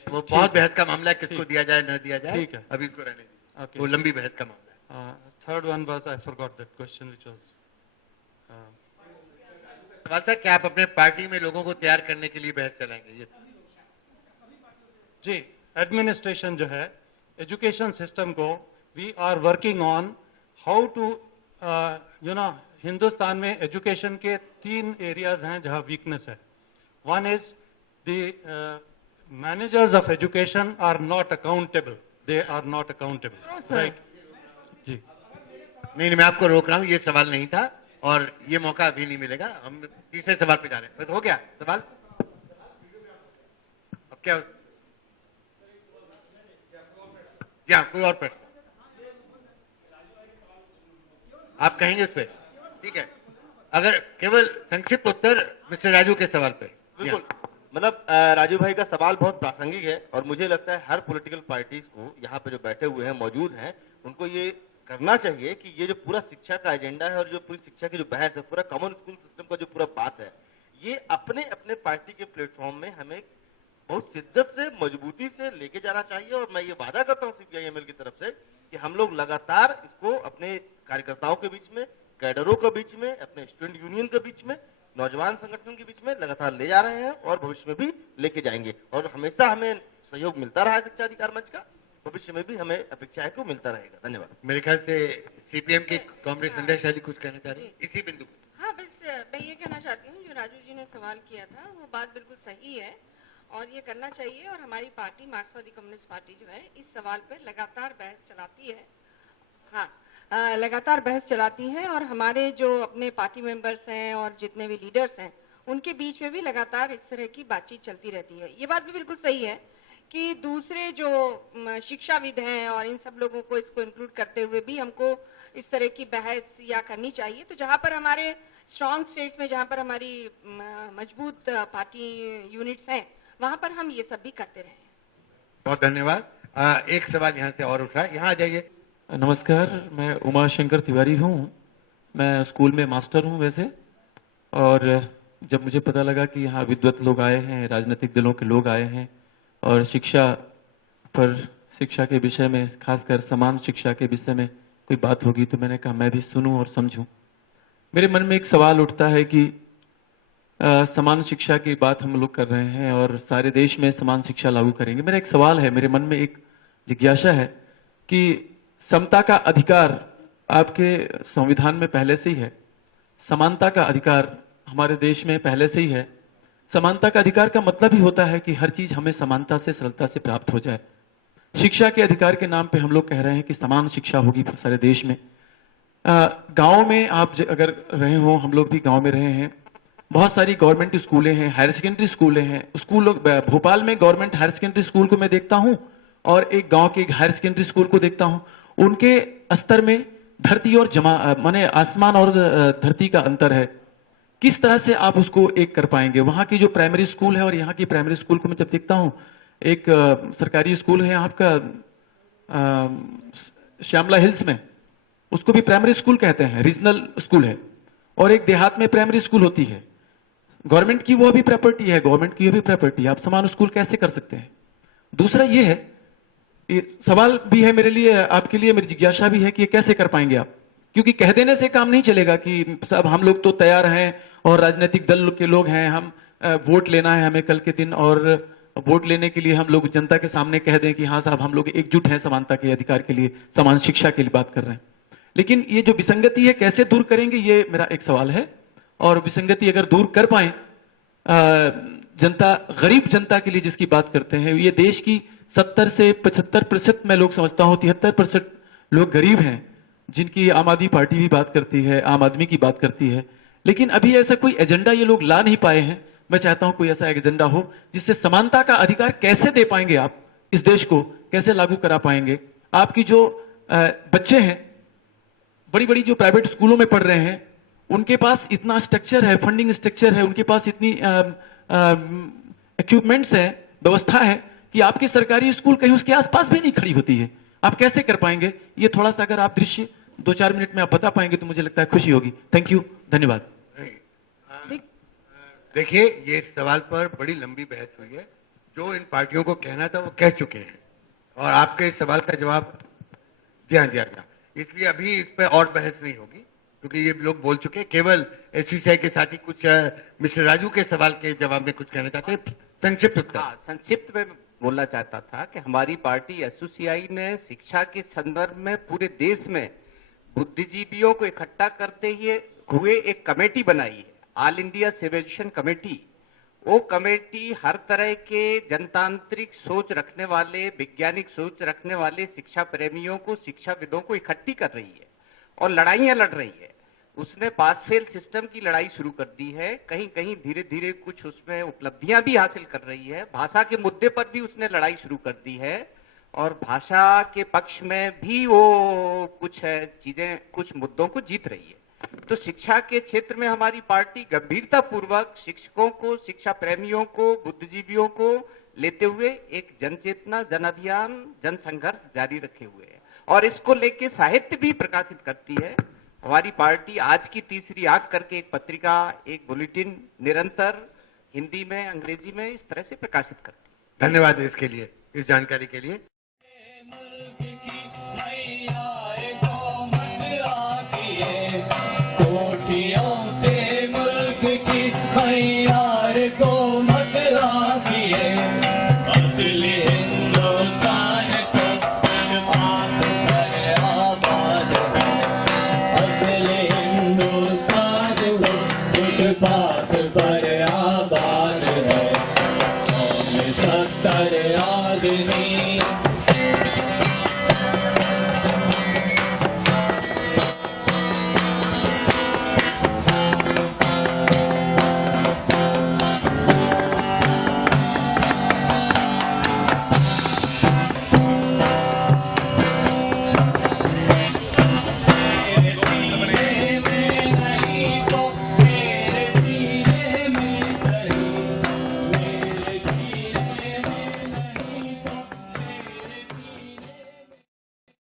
वो बहुत बहस का मामला है, किसको दिया जाए न दिया जाए, ठीक है, अभी इसको रहने दीजिए, वो लंबी बहस का मामला है। Third one was, I forgot that question, which was सवाल था कि आप अपने पार्टी में लोगों को तैयार करने के लिए बहस चलाएंगे। ये जी, एडमिनिस्ट्रेशन जो है, एजुकेशन सिस्टम को we are working on how to Hindustan में एजुकेशन के 3 एरियाज हैं जहां वीकनेस है। One is the managers of education are not accountable, they are not accountable, right? जी नहीं, मैं आपको रोक रहा हूं, ये सवाल नहीं था और ये मौका अभी नहीं मिलेगा। हम तीसरे सवाल पे जा रहे हैं। हो गया सवाल? अब क्या, या कोई और प्रश्न आप कहेंगे उस पर? ठीक है, अगर केवल संक्षिप्त उत्तर मिस्टर राजू के सवाल पे। बिल्कुल, मतलब राजू भाई का सवाल बहुत प्रासंगिक है, और मुझे लगता है हर पॉलिटिकल पार्टीज को, यहाँ पे जो बैठे हुए हैं, मौजूद हैं, उनको ये करना चाहिए कि ये जो पूरा शिक्षा का एजेंडा है और जो पूरी शिक्षा की जो बहस है, पूरा कॉमन स्कूल सिस्टम का जो पूरा बात है, ये अपने अपने पार्टी के प्लेटफॉर्म में हमें बहुत शिद्दत से, मजबूती से लेके जाना चाहिए। और मैं ये वादा करता हूँ CPI-ML की तरफ से कि हम लोग लगातार इसको अपने कार्यकर्ताओं के बीच में, कैडरों के बीच में, अपने स्टूडेंट यूनियन के बीच में, नौजवान संगठन के बीच में लगातार ले जा रहे हैं और भविष्य में भी लेके जाएंगे। और हमेशा हमें सहयोग मिलता रहा है शिक्षा अधिकार मंच का, भविष्य में भी हमें अपेक्षा है को मिलता रहेगा। धन्यवाद। मेरे ख्याल से CPM के कांग्रेस संध्या शाली कुछ कहना चाह रहे हैं इसी बिंदु। हाँ, बस मैं ये कहना चाहती हूँ, जो राजू जी ने सवाल किया था वो बात बिल्कुल सही है और ये करना चाहिए। और हमारी पार्टी, मार्क्सवादी कम्युनिस्ट पार्टी जो है, इस सवाल पर लगातार बहस चलाती है। हाँ, लगातार बहस चलाती है, और हमारे जो अपने पार्टी मेंबर्स हैं और जितने भी लीडर्स हैं, उनके बीच में भी लगातार इस तरह की बातचीत चलती रहती है। ये बात भी बिल्कुल सही है कि दूसरे जो शिक्षाविद हैं और इन सब लोगों को इसको इंक्लूड करते हुए भी हमको इस तरह की बहस या करनी चाहिए। तो जहां पर हमारे स्ट्रॉन्ग स्टेट्स में, जहां पर हमारी मजबूत पार्टी यूनिट्स हैं, वहां पर हम ये सब भी करते रहे। बहुत धन्यवाद। एक सवाल यहाँ से और उठ रहा है, यहाँ आ जाइए। नमस्कार, मैं उमा शंकर तिवारी हूँ। मैं स्कूल में मास्टर हूँ वैसे, और जब मुझे पता लगा कि यहाँ विद्वत लोग आए हैं, राजनीतिक दलों के लोग आए हैं और शिक्षा के विषय में, खासकर समान शिक्षा के विषय में कोई बात होगी, तो मैंने कहा मैं भी सुनूं और समझूं। मेरे मन में एक सवाल उठता है कि समान शिक्षा की बात हम लोग कर रहे हैं और सारे देश में समान शिक्षा लागू करेंगे। मेरा एक सवाल है, मेरे मन में एक जिज्ञासा है कि समता का अधिकार आपके संविधान में पहले से ही है, समानता का अधिकार हमारे देश में पहले से ही है। समानता का अधिकार का मतलब ही होता है कि हर चीज हमें समानता से, सरलता से प्राप्त हो जाए। शिक्षा के अधिकार के नाम पे हम लोग कह रहे हैं कि समान शिक्षा होगी सारे देश में। गांव में आप अगर रहे हो, हम लोग भी गांव में रहे हैं, बहुत सारी गवर्नमेंट स्कूलें हैं, हायर सेकेंडरी स्कूलें हैं। भोपाल में गवर्नमेंट हायर सेकेंडरी स्कूल को मैं देखता हूं और एक गांव के हायर सेकेंडरी स्कूल को देखता हूं। उनके स्तर में धरती और माने आसमान और धरती का अंतर है। किस तरह से आप उसको एक कर पाएंगे? वहां की जो प्राइमरी स्कूल है और यहाँ की प्राइमरी स्कूल को मैं जब देखता हूँ, एक सरकारी स्कूल है आपका श्यामला हिल्स में, उसको भी प्राइमरी स्कूल कहते हैं, रीजनल स्कूल है, और एक देहात में प्राइमरी स्कूल होती है। गवर्नमेंट की वो भी प्रॉपर्टी है, गवर्नमेंट की भी प्रॉपर्टी है, आप समान स्कूल कैसे कर सकते हैं? दूसरा ये है, ये सवाल भी है मेरे लिए, आपके लिए मेरी जिज्ञासा भी है कि ये कैसे कर पाएंगे आप? क्योंकि कह देने से काम नहीं चलेगा कि सब हम लोग तो तैयार हैं और राजनीतिक दल के लोग हैं, हम वोट लेना है हमें कल के दिन, और वोट लेने के लिए हम लोग जनता के सामने कह दें कि हाँ साहब हम लोग एकजुट हैं समानता के अधिकार के लिए, समान शिक्षा के लिए बात कर रहे हैं। लेकिन ये जो विसंगति है कैसे दूर करेंगे, ये मेरा एक सवाल है। और विसंगति अगर दूर कर पाए, जनता, गरीब जनता के लिए जिसकी बात करते हैं, ये देश की 70 से 75% मैं लोग समझता हूं 73% लोग गरीब हैं, जिनकी आम आदमी पार्टी भी बात करती है, आम आदमी की बात करती है। लेकिन अभी ऐसा कोई एजेंडा ये लोग ला नहीं पाए हैं। मैं चाहता हूं कोई ऐसा एजेंडा हो जिससे समानता का अधिकार कैसे दे पाएंगे आप, इस देश को कैसे लागू करा पाएंगे? आपकी जो बच्चे हैं बड़ी बड़ी जो प्राइवेट स्कूलों में पढ़ रहे हैं, उनके पास इतना स्ट्रक्चर है, फंडिंग स्ट्रक्चर है, उनके पास इतनी इक्विपमेंट्स है, व्यवस्था है कि आपकी सरकारी स्कूल कहीं उसके आसपास भी नहीं खड़ी होती है। आप कैसे कर पाएंगे? ये थोड़ा सा अगर आप दृश्य 2-4 मिनट में आप बता पाएंगे तो मुझे लगता है खुशी होगी। थैंक यू, धन्यवाद। देखिए, ये इस सवाल पर बड़ी लंबी बहस हुई है। जो इन पार्टियों को कहना था वो कह चुके हैं और आपके इस सवाल का जवाब ध्यान दिया गया, इसलिए अभी इस पर और बहस नहीं होगी क्योंकि ये लोग बोल चुके। केवल एसयूसीआई के साथ ही कुछ मिस्टर राजू के सवाल के जवाब में कुछ कहना चाहते हैं, संक्षिप्त उत्तर। संक्षिप्त में बोलना चाहता था कि हमारी पार्टी एसयूसीआई ने शिक्षा के संदर्भ में पूरे देश में बुद्धिजीवियों को इकट्ठा करते हुए एक कमेटी बनाई है, ऑल इंडिया सिविलाइजेशन कमेटी। वो कमेटी हर तरह के जनतांत्रिक सोच रखने वाले, वैज्ञानिक सोच रखने वाले शिक्षा प्रेमियों को, शिक्षाविदों को इकट्ठी कर रही है और लड़ाइयां लड़ रही है। उसने पास फेल सिस्टम की लड़ाई शुरू कर दी है, कहीं कहीं धीरे धीरे कुछ उसमें उपलब्धियां भी हासिल कर रही है। भाषा के मुद्दे पर भी उसने लड़ाई शुरू कर दी है और भाषा के पक्ष में भी वो कुछ चीजें, कुछ मुद्दों को जीत रही है। तो शिक्षा के क्षेत्र में हमारी पार्टी गंभीरता पूर्वक शिक्षकों को, शिक्षा प्रेमियों को, बुद्धिजीवियों को लेते हुए एक जन चेतना, जन अभियान, जन संघर्ष जारी रखे हुए है और इसको लेके साहित्य भी प्रकाशित करती है। हमारी पार्टी आज की तीसरी आंख करके एक पत्रिका, एक बुलेटिन निरंतर हिंदी में, अंग्रेजी में इस तरह से प्रकाशित करती है। धन्यवाद इसके लिए, इस जानकारी के लिए। बात पर आबाद है, 70 आदमी